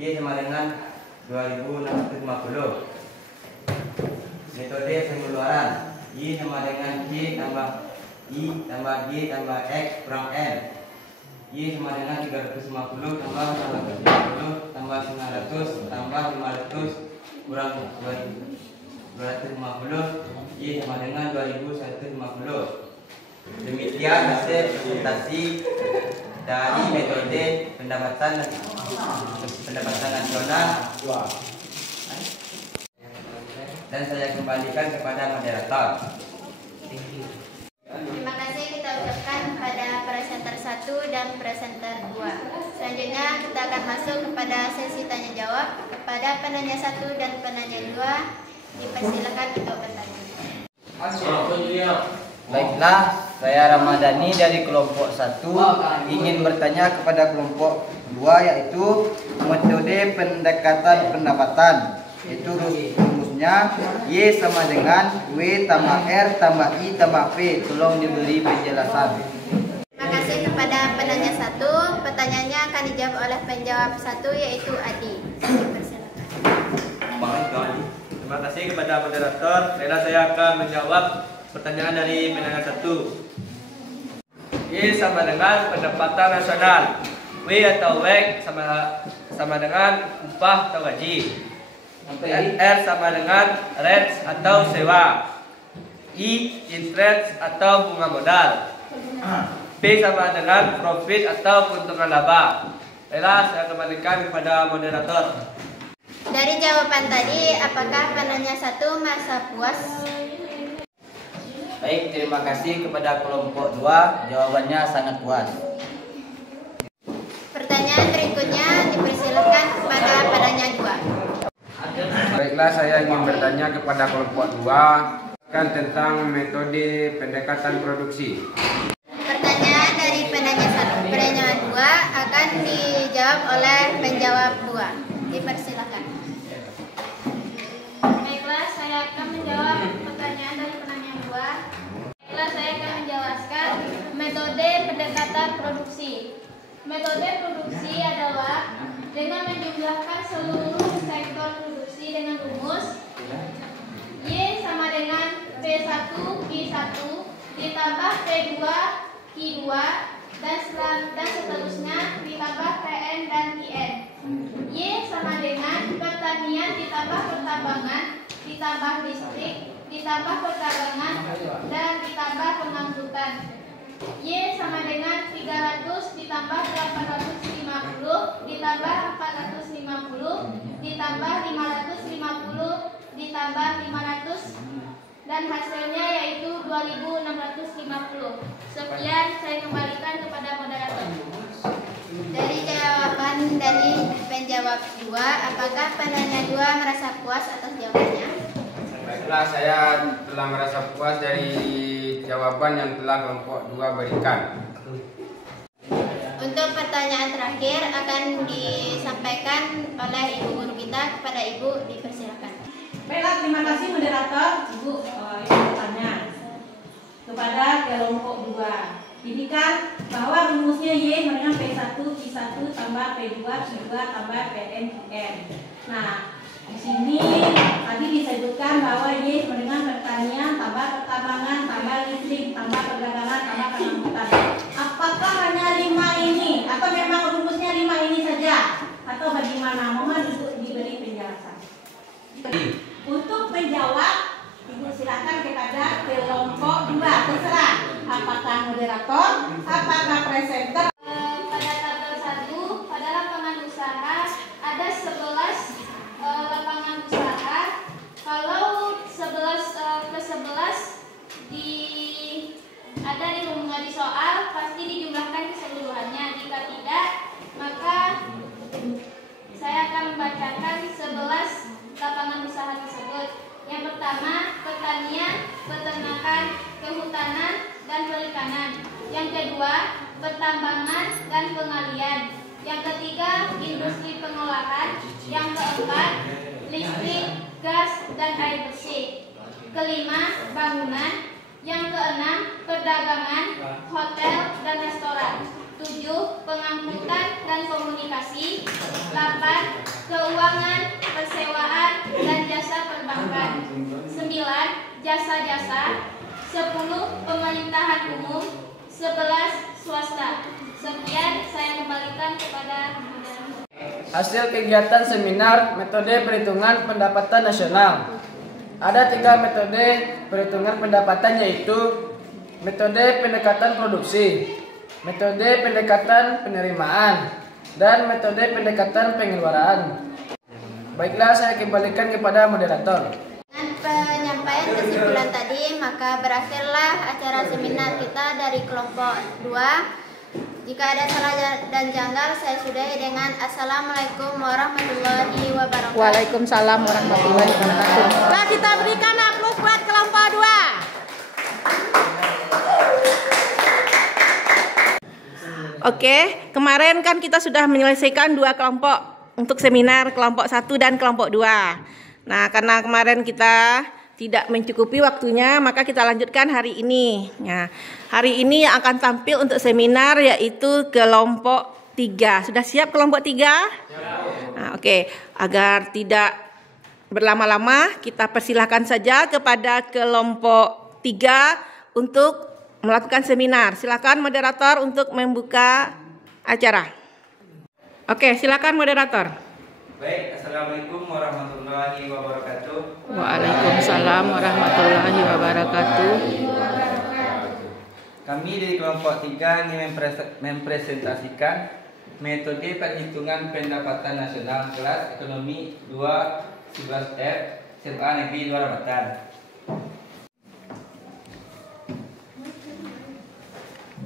Y sama dengan 2650. Metode pengeluaran Y sama dengan J tambah I tambah G tambah X kurang N. Y sama dengan 350 tambah 450 tambah 900 tambah 500 kurang 250. Y sama dengan 2150. Demikian hasil presentasi dari metode pendapatan nasional. Dan saya kembalikan kepada moderator. Terima kasih kita ucapkan kepada presenter 1 dan presenter 2. Selanjutnya kita akan masuk kepada sesi tanya jawab. Kepada penanya 1 dan penanya 2 dipersilakan untuk bertanya. Baiklah, saya Ramadhani dari kelompok 1 ingin bertanya kepada kelompok 2 yaitu metode pendekatan pendapatan. Itu rumusnya Y sama dengan W tambah R tambah I tambah P. Tolong diberi penjelasan. Terima kasih kepada penanya 1. Pertanyaannya akan dijawab oleh penjawab 1 yaitu Adi. Dipersilakan. Terima kasih kepada moderator. Baiklah, saya akan menjawab pertanyaan dari penanya 1. Y sama dengan pendapatan nasional. W atau WEG sama dengan upah atau gaji. R sama dengan rent atau sewa. I interest atau bunga modal. P sama dengan profit atau keuntungan laba. Baiklah, saya kembalikan kepada moderator. Dari jawaban tadi, apakah penanya 1 merasa puas? Baik, terima kasih kepada kelompok 2. Jawabannya sangat puas. Pertanyaan berikutnya dipersilakan kepada penanya 2. Baiklah, saya ingin bertanya kepada kelompok 2 tentang metode pendekatan produksi. Pertanyaan dari penanya 1. Penanya 2 akan dijawab oleh penjawab 2. Dipersilakan. Baiklah, saya akan menjawab pertanyaan dari penanya 2. Baiklah, saya akan menjelaskan metode pendekatan produksi. Metode produksi adalah dengan menjumlahkan seluruh sektor produksi dengan rumus Y sama dengan P1 Q1 ditambah P2 Q2 dan seterusnya ditambah Pn dan Qn. Y sama dengan pertanian ditambah pertambangan ditambah listrik ditambah perdagangan dan ditambah pengangkutan. Y sama dengan 300 ditambah 850 ditambah 450 ditambah 550 ditambah 500 dan hasilnya yaitu 2650. Sekian, saya kembalikan kepada moderator. Dari jawaban dari penjawab 2, apakah penanya 2 merasa puas atas jawabannya? Baiklah, saya telah merasa puas dari jawaban yang telah kelompok 2 berikan. Untuk pertanyaan terakhir akan disampaikan oleh Ibu Guru kita kepada Ibu, dipersilakan. Baiklah, terima kasih moderator. Ibu yang bertanya kepada kelompok 2. Ini kan bahwa rumusnya Y dengan P1 Q1 tambah P2 Q2 tambah Pn Qn. Nah, di sini tadi disebutkan bahwa Y dengan pertanian tambah pertambangan tambah listrik tambah perdagangan tambah pengangkutan. Apakah hanya 5 ini atau memang rumusnya 5 ini saja atau bagaimana? Mohon untuk diberi penjelasan. Untuk menjawab, Ibu silakan kepada kelompok 2. Terserah apakah moderator, apakah presenter. Pada tabel 1 pada lapangan usaha ada 11 lapangan usaha. Kalau 11 ke 11 ada di soal pasti dijumlahkan keseluruhannya. Jika tidak, maka saya akan membacakan 11 lapangan usaha tersebut. Yang pertama, pertanian, peternakan, kehutanan, dan perikanan. Yang kedua, pertambangan dan pengalian. Yang ketiga, industri pengolahan. Yang keempat, listrik, gas, dan air bersih. Kelima, bangunan. Yang keenam, perdagangan, hotel, dan restoran. 7. Pengangkutan dan komunikasi. 8. Keuangan, persewaan, dan jasa perbankan. 9. Jasa-jasa. 10. Pemerintahan umum. 11. Swasta. Sekian, saya kembalikan kepada moderator. Hasil kegiatan seminar metode perhitungan pendapatan nasional. Ada 3 metode perhitungan pendapatan, yaitu metode pendekatan produksi, metode pendekatan penerimaan, dan metode pendekatan pengeluaran. Baiklah, saya kembalikan kepada moderator. Dengan penyampaian kesimpulan tadi, maka berakhirlah acara seminar kita dari kelompok 2. Jika ada salah dan janggal, saya sudahi dengan Assalamualaikum warahmatullahi wabarakatuh. Waalaikumsalam warahmatullahi wabarakatuh. Nah, kita berikan aplaus buat kelompok 2. Oke, kemarin kan kita sudah menyelesaikan 2 kelompok untuk seminar kelompok 1 dan kelompok 2. Nah, karena kemarin kita tidak mencukupi waktunya, maka kita lanjutkan hari ini. Nah, hari ini yang akan tampil untuk seminar yaitu kelompok 3. Sudah siap kelompok 3? Nah, oke. Agar tidak berlama-lama, kita persilahkan saja kepada kelompok 3 untuk melakukan seminar. Silakan moderator untuk membuka acara. Oke, silakan moderator. Baik, Assalamualaikum warahmatullahi wabarakatuh. Waalaikumsalam warahmatullahi wabarakatuh. Kami dari kelompok 3 ingin mempresentasikan metode perhitungan pendapatan nasional kelas ekonomi 2 11F SMA Negeri 2 Rambatan.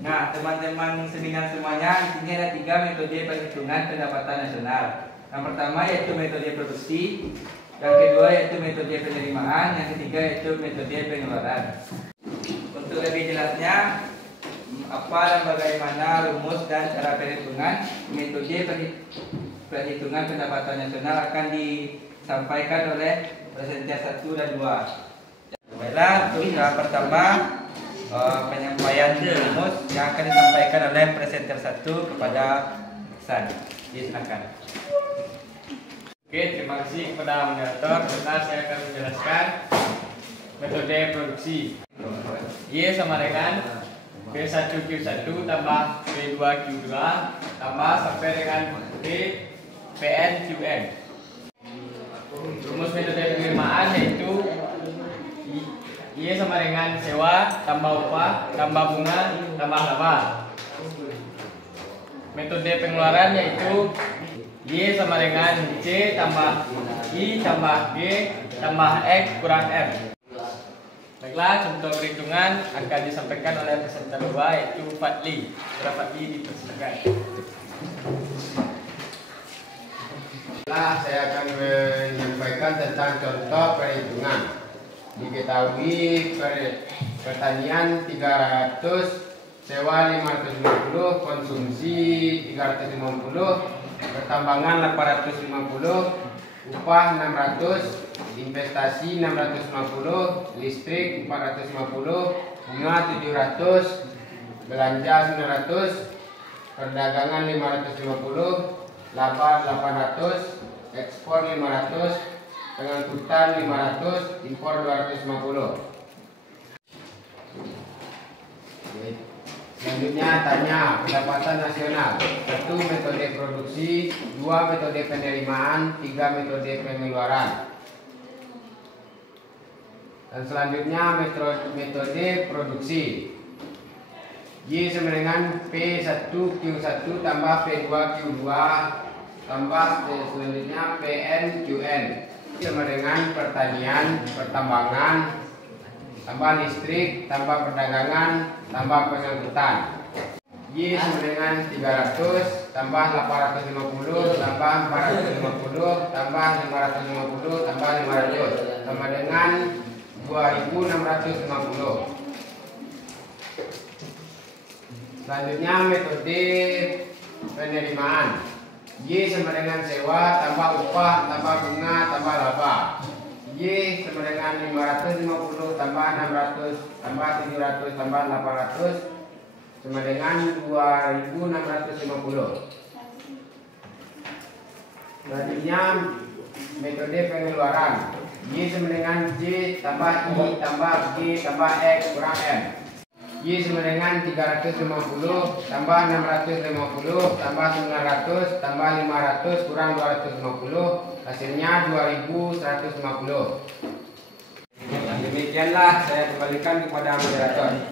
Nah, teman-teman seminar semuanya, ini ada 3 metode perhitungan pendapatan nasional. Yang pertama yaitu metode produksi, yang kedua yaitu metode penerimaan, yang ketiga yaitu metode pengeluaran. Untuk lebih jelasnya, apa dan bagaimana rumus dan cara perhitungan metode perhitungan pendapatan nasional akan disampaikan oleh presenter 1 dan 2. Baiklah, untuk yang pertama penyampaian rumus yang akan disampaikan oleh presenter 1 kepada San. Silakan. Oke, terima kasih kepada moderator. Sekarang saya akan menjelaskan metode produksi. Y sama dengan P1Q1 tambah P2Q2 tambah sampai dengan PNQN. Rumus metode penerimaan yaitu Y sama dengan sewa tambah upah tambah bunga tambah laba. Metode pengeluaran yaitu Y sama dengan C tambah I tambah G tambah X kurang M. Baiklah, contoh perhitungan akan disampaikan oleh presenter 2 yaitu Fadli. Saudara Fadli dipersilakan. Saya akan menyampaikan tentang contoh perhitungan. Diketahui pertanian 300, sewa 550, konsumsi 350, pertambangan 850, upah 600, investasi 650, listrik 450, bunga 700, belanja 900, perdagangan 550, laba 800, ekspor 500, pengangkutan 500, impor 250. Selanjutnya tanya pendapatan nasional. 1 metode produksi, 2 metode penerimaan, 3 metode pengeluaran. Dan selanjutnya metode produksi. Y sama dengan P1Q1 tambah P2Q2 tambah selanjutnya PNQN. Sama dengan pertanian, pertambangan, tambah listrik, tambah perdagangan, tambah pengangkutan. Y sama dengan 300 tambah 850 tambah 450 tambah 550 tambah 500 sama dengan 2650. Selanjutnya metode penerimaan. Y sama dengan sewa tambah upah tambah bunga tambah laba. Y sama dengan 550 tambah 600 tambah 700 tambah 800 sama dengan 2650. Selanjutnya metode pengeluaran. Y sama dengan J tambah I tambah G tambah X kurang M. Y sama dengan 350 tambah 650 tambah 900 tambah 500 kurang 250, hasilnya 2150. Demikianlah saya kembalikan kepada moderator.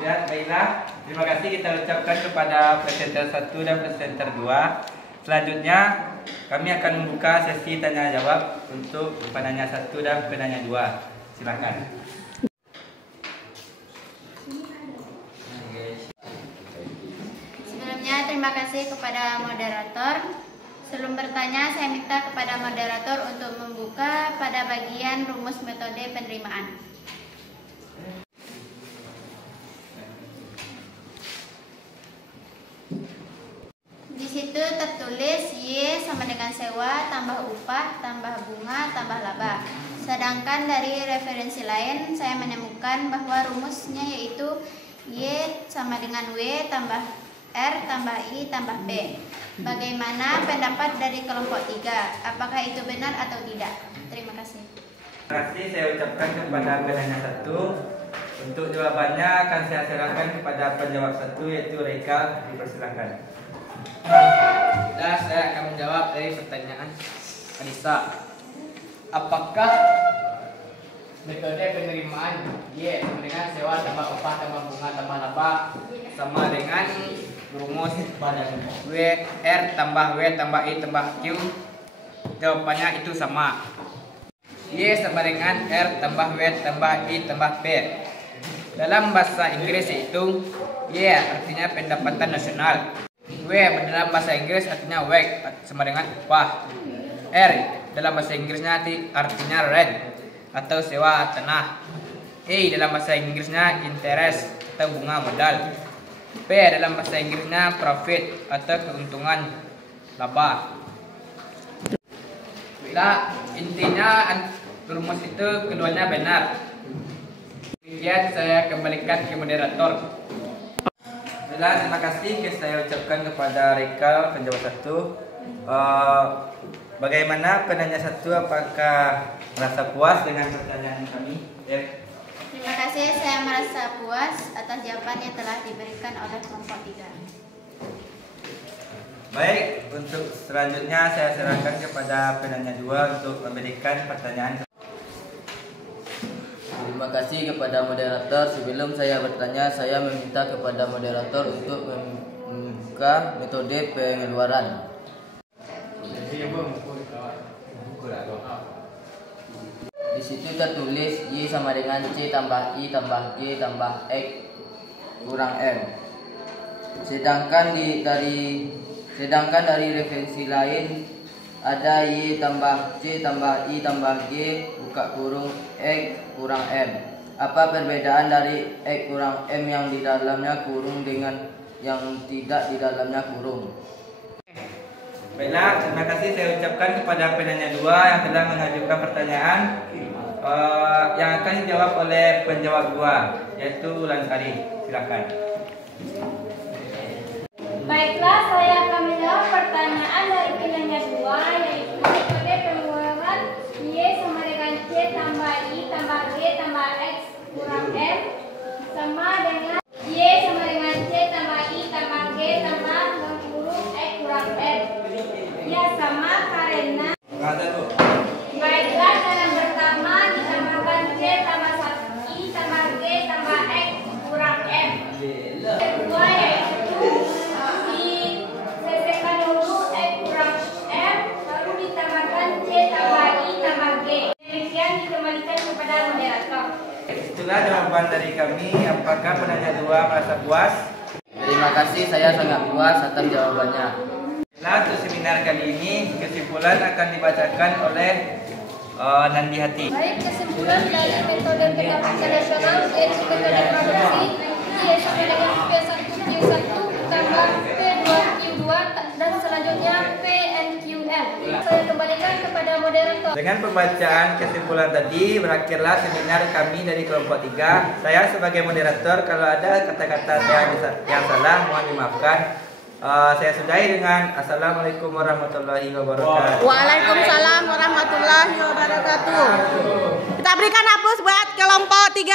Ya, baiklah. Terima kasih kita ucapkan kepada presenter 1 dan presenter 2. Selanjutnya kami akan membuka sesi tanya jawab untuk penanya 1 dan penanya 2. Silakan. Sebelumnya terima kasih kepada moderator. Sebelum bertanya, saya minta kepada moderator untuk membuka pada bagian rumus metode penerimaan. Di situ tertulis Y sama dengan sewa tambah upah tambah bunga tambah laba. Sedangkan dari referensi lain saya menemukan bahwa rumusnya yaitu Y sama dengan W tambah R tambah I tambah P. Bagaimana pendapat dari kelompok 3? Apakah itu benar atau tidak? Terima kasih. Terima kasih saya ucapkan kepada penanya 1. Untuk jawabannya akan saya serahkan kepada penjawab 1 yaitu Reka. Dipersilakan. Dan saya akan menjawab dari pertanyaan Anissa. Apakah metode penerimaan Y sama dengan sewa tambah upah tambah bunga tambah laba sama dengan rumus W R tambah W tambah I tambah Q? Jawabannya itu sama. Y sama dengan R tambah W tambah I tambah P. dalam bahasa Inggris itu Y artinya pendapatan nasional, W dalam bahasa Inggris artinya wage sama dengan upah, R dalam bahasa Inggrisnya artinya rent atau sewa tanah, E dalam bahasa Inggrisnya interest atau bunga modal, P dalam bahasa Inggrisnya profit atau keuntungan laba. Bila intinya rumus itu keduanya benar. Kemudian saya kembalikan ke moderator. Baiklah, terima kasih saya ucapkan kepada Rika penjawab 1. Bagaimana penanya 1? Apakah merasa puas dengan pertanyaan kami? Terima kasih, saya merasa puas atas jawaban yang telah diberikan oleh kelompok 3. Baik, untuk selanjutnya saya serahkan kepada penanya 2 untuk memberikan pertanyaan. Terima kasih kepada moderator. Sebelum saya bertanya, saya meminta kepada moderator untuk membuka metode pengeluaran. Di situ tertulis Y sama dengan C tambah I tambah G tambah X kurang M. Sedangkan dari referensi lain ada Y tambah C tambah I tambah G buka kurung X kurang M. Apa perbedaan dari X kurang M yang di dalamnya kurung dengan yang tidak di dalamnya kurung? Baiklah, terima kasih saya ucapkan kepada penanya 2 yang telah mengajukan pertanyaan yang akan dijawab oleh penjawab 2, yaitu Ulan Sari. Silakan. Baiklah, saya akan menjawab pertanyaan dari penanya 2, yaitu metode pengeluaran Y sama dengan C tambah I tambah G tambah X kurang M sama dengan Y sama dengan C tambah I tambah G tambah kurung X kurang M. Ya, sama karena baiklah, dalam pertama ditambahkan C tambah I tambah G tambah X kurang M. Kedua yaitu disisihkan dulu X kurang M, lalu ditambahkan C tambah I tambah G. Demikian dikembalikan kepada moderator. Itulah jawaban dari kami. Apakah penanya 2 merasa puas? Terima kasih, saya sangat puas atas jawabannya. Untuk seminar kali ini kesimpulan akan dibacakan oleh Nandi Hati. Baik, kesimpulan dari metode pendapatan nasional yaitu metode produksi Y sama dengan P1Q1 tambah P2Q2 dan selanjutnya PNQN. Saya kembalikan kepada moderator. Dengan pembacaan kesimpulan tadi berakhirlah seminar kami dari kelompok 3. Saya sebagai moderator, kalau ada kata-kata yang salah mohon dimaafkan. Saya sudahi dengan Assalamualaikum warahmatullahi wabarakatuh. Waalaikumsalam warahmatullahi wabarakatuh. Kita berikan aplaus buat kelompok 3.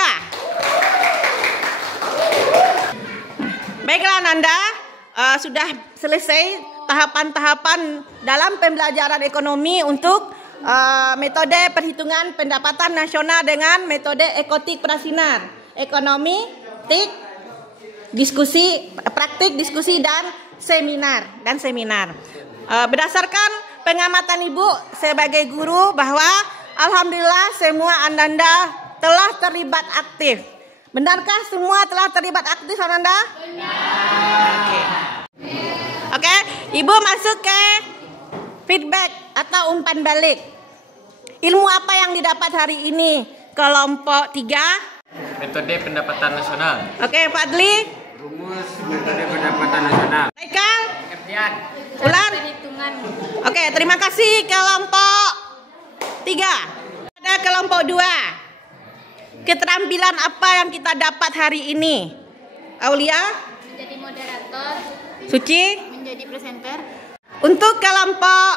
Baiklah Nanda, sudah selesai tahapan-tahapan dalam pembelajaran ekonomi untuk metode perhitungan pendapatan nasional dengan metode ekotik prasinar. Ekonomi, tik, diskusi, praktik, diskusi dan seminar. Berdasarkan pengamatan Ibu sebagai guru bahwa alhamdulillah semua Ananda telah terlibat aktif. Benarkah semua telah terlibat aktif Ananda? Benar. Oke, Ibu masuk ke feedback atau umpan balik. Ilmu apa yang didapat hari ini? Kelompok 3. Metode pendapatan nasional. Oke, Fadli. Rumus metode pendapatan nasional. Haikal. Pengertian. Ulan. Perhitungan. Oke, terima kasih kelompok 3. Ada kelompok 2. Keterampilan apa yang kita dapat hari ini? Aulia, Menjadi moderator, Suci. menjadi presenter. Untuk kelompok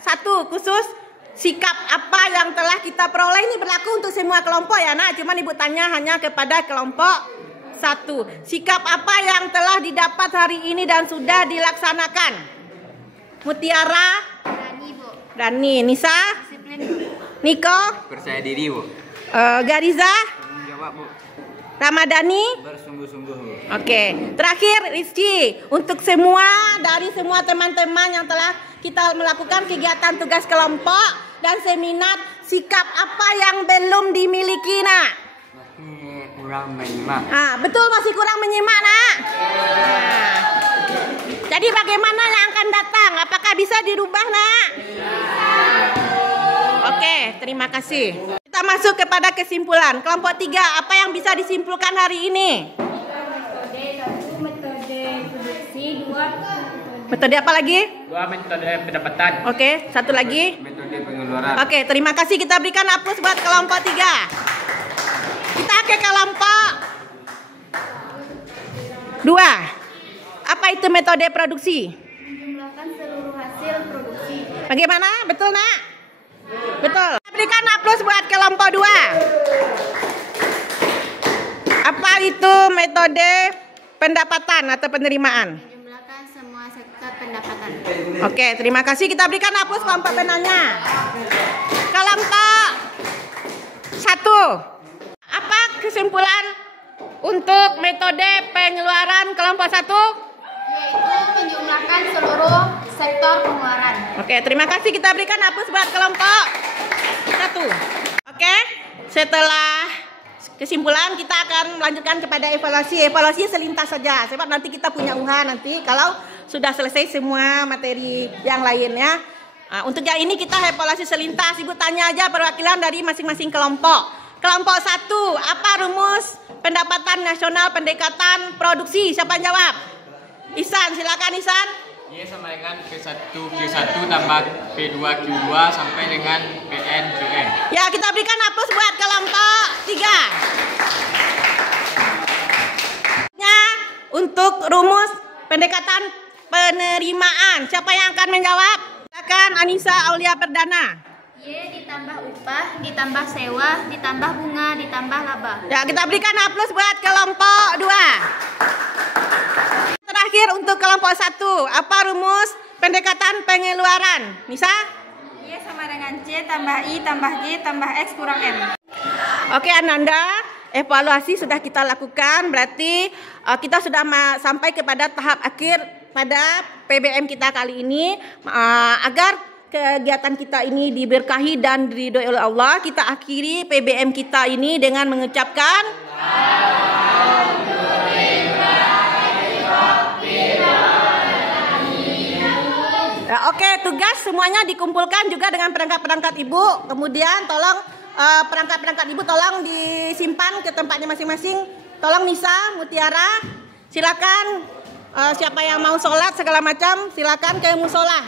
1 khusus sikap apa yang telah kita peroleh ini berlaku untuk semua kelompok ya Nak. Cuman Ibu tanya hanya kepada kelompok 1. Sikap apa yang telah didapat hari ini dan sudah dilaksanakan? Mutiara, Berani, Bu. Rani, Nisa, Disiplin, Bu. Niko, Percaya diri, Bu. Gariza, Jawab, Bu. Ramadhani. Bersungguh-sungguh, Bu. Oke, terakhir Rizky. Untuk semua dari semua teman-teman yang telah kita melakukan kegiatan tugas kelompok dan seminar, sikap apa yang belum dimiliki Nak? kurang menyimak. Betul, masih kurang menyimak, Nak. Jadi bagaimana yang akan datang? Apakah bisa dirubah, Nak? Oke, terima kasih. Kita masuk kepada kesimpulan. Kelompok 3, apa yang bisa disimpulkan hari ini? Metode 1, metode produksi, 2 Metode apa lagi? 2 metode pendapatan. Oke, satu lagi. Metode pengeluaran. Oke, terima kasih. Kita berikan aplaus buat kelompok 3. Kita ke kelompok 2. Apa itu metode produksi? menjumlahkan seluruh hasil produksi. Bagaimana? Betul, Nak? Betul. Kita berikan aplaus buat kelompok 2. Apa itu metode pendapatan atau penerimaan? Menjumlahkan semua sektor pendapatan. Oke, terima kasih. Kita berikan aplaus kelompok penanya. Kelompok 1. Apa kesimpulan untuk metode pengeluaran kelompok 1? Yaitu menjumlahkan seluruh sektor pengeluaran. Oke, terima kasih. Kita berikan aplaus buat kelompok 1. Oke, setelah kesimpulan kita akan melanjutkan kepada evaluasi. Evaluasi selintas saja, sebab nanti kita punya UHA nanti kalau sudah selesai semua materi yang lainnya. Untuk yang ini kita evaluasi selintas. Ibu tanya aja perwakilan dari masing-masing kelompok. Kelompok 1, apa rumus pendapatan nasional pendekatan produksi? Siapa yang jawab? Ihsan, silakan Ihsan. Y sama dengan P1 Q1 tambah P2 Q2 sampai dengan PN QN. Ya, kita berikan aplaus buat kelompok 3. Untuk rumus pendekatan penerimaan, siapa yang akan menjawab? Silakan Anissa Aulia Perdana. Y ditambah upah, ditambah sewa, ditambah bunga, ditambah laba. Ya, kita berikan aplaus buat kelompok 2. Terakhir untuk kelompok 1, apa rumus pendekatan pengeluaran? Nisa? Y sama dengan C tambah I tambah G tambah X kurang M. Oke, Ananda, evaluasi sudah kita lakukan, berarti kita sudah sampai kepada tahap akhir pada PBM kita kali ini. Agar kegiatan kita ini diberkahi dan diridhoi oleh Allah, kita akhiri PBM kita ini dengan mengucapkan Oke, tugas semuanya dikumpulkan juga dengan perangkat-perangkat ibu. Kemudian tolong perangkat-perangkat ibu tolong disimpan ke tempatnya masing-masing. Tolong Nisa, Mutiara, silakan siapa yang mau sholat segala macam silakan ke musola.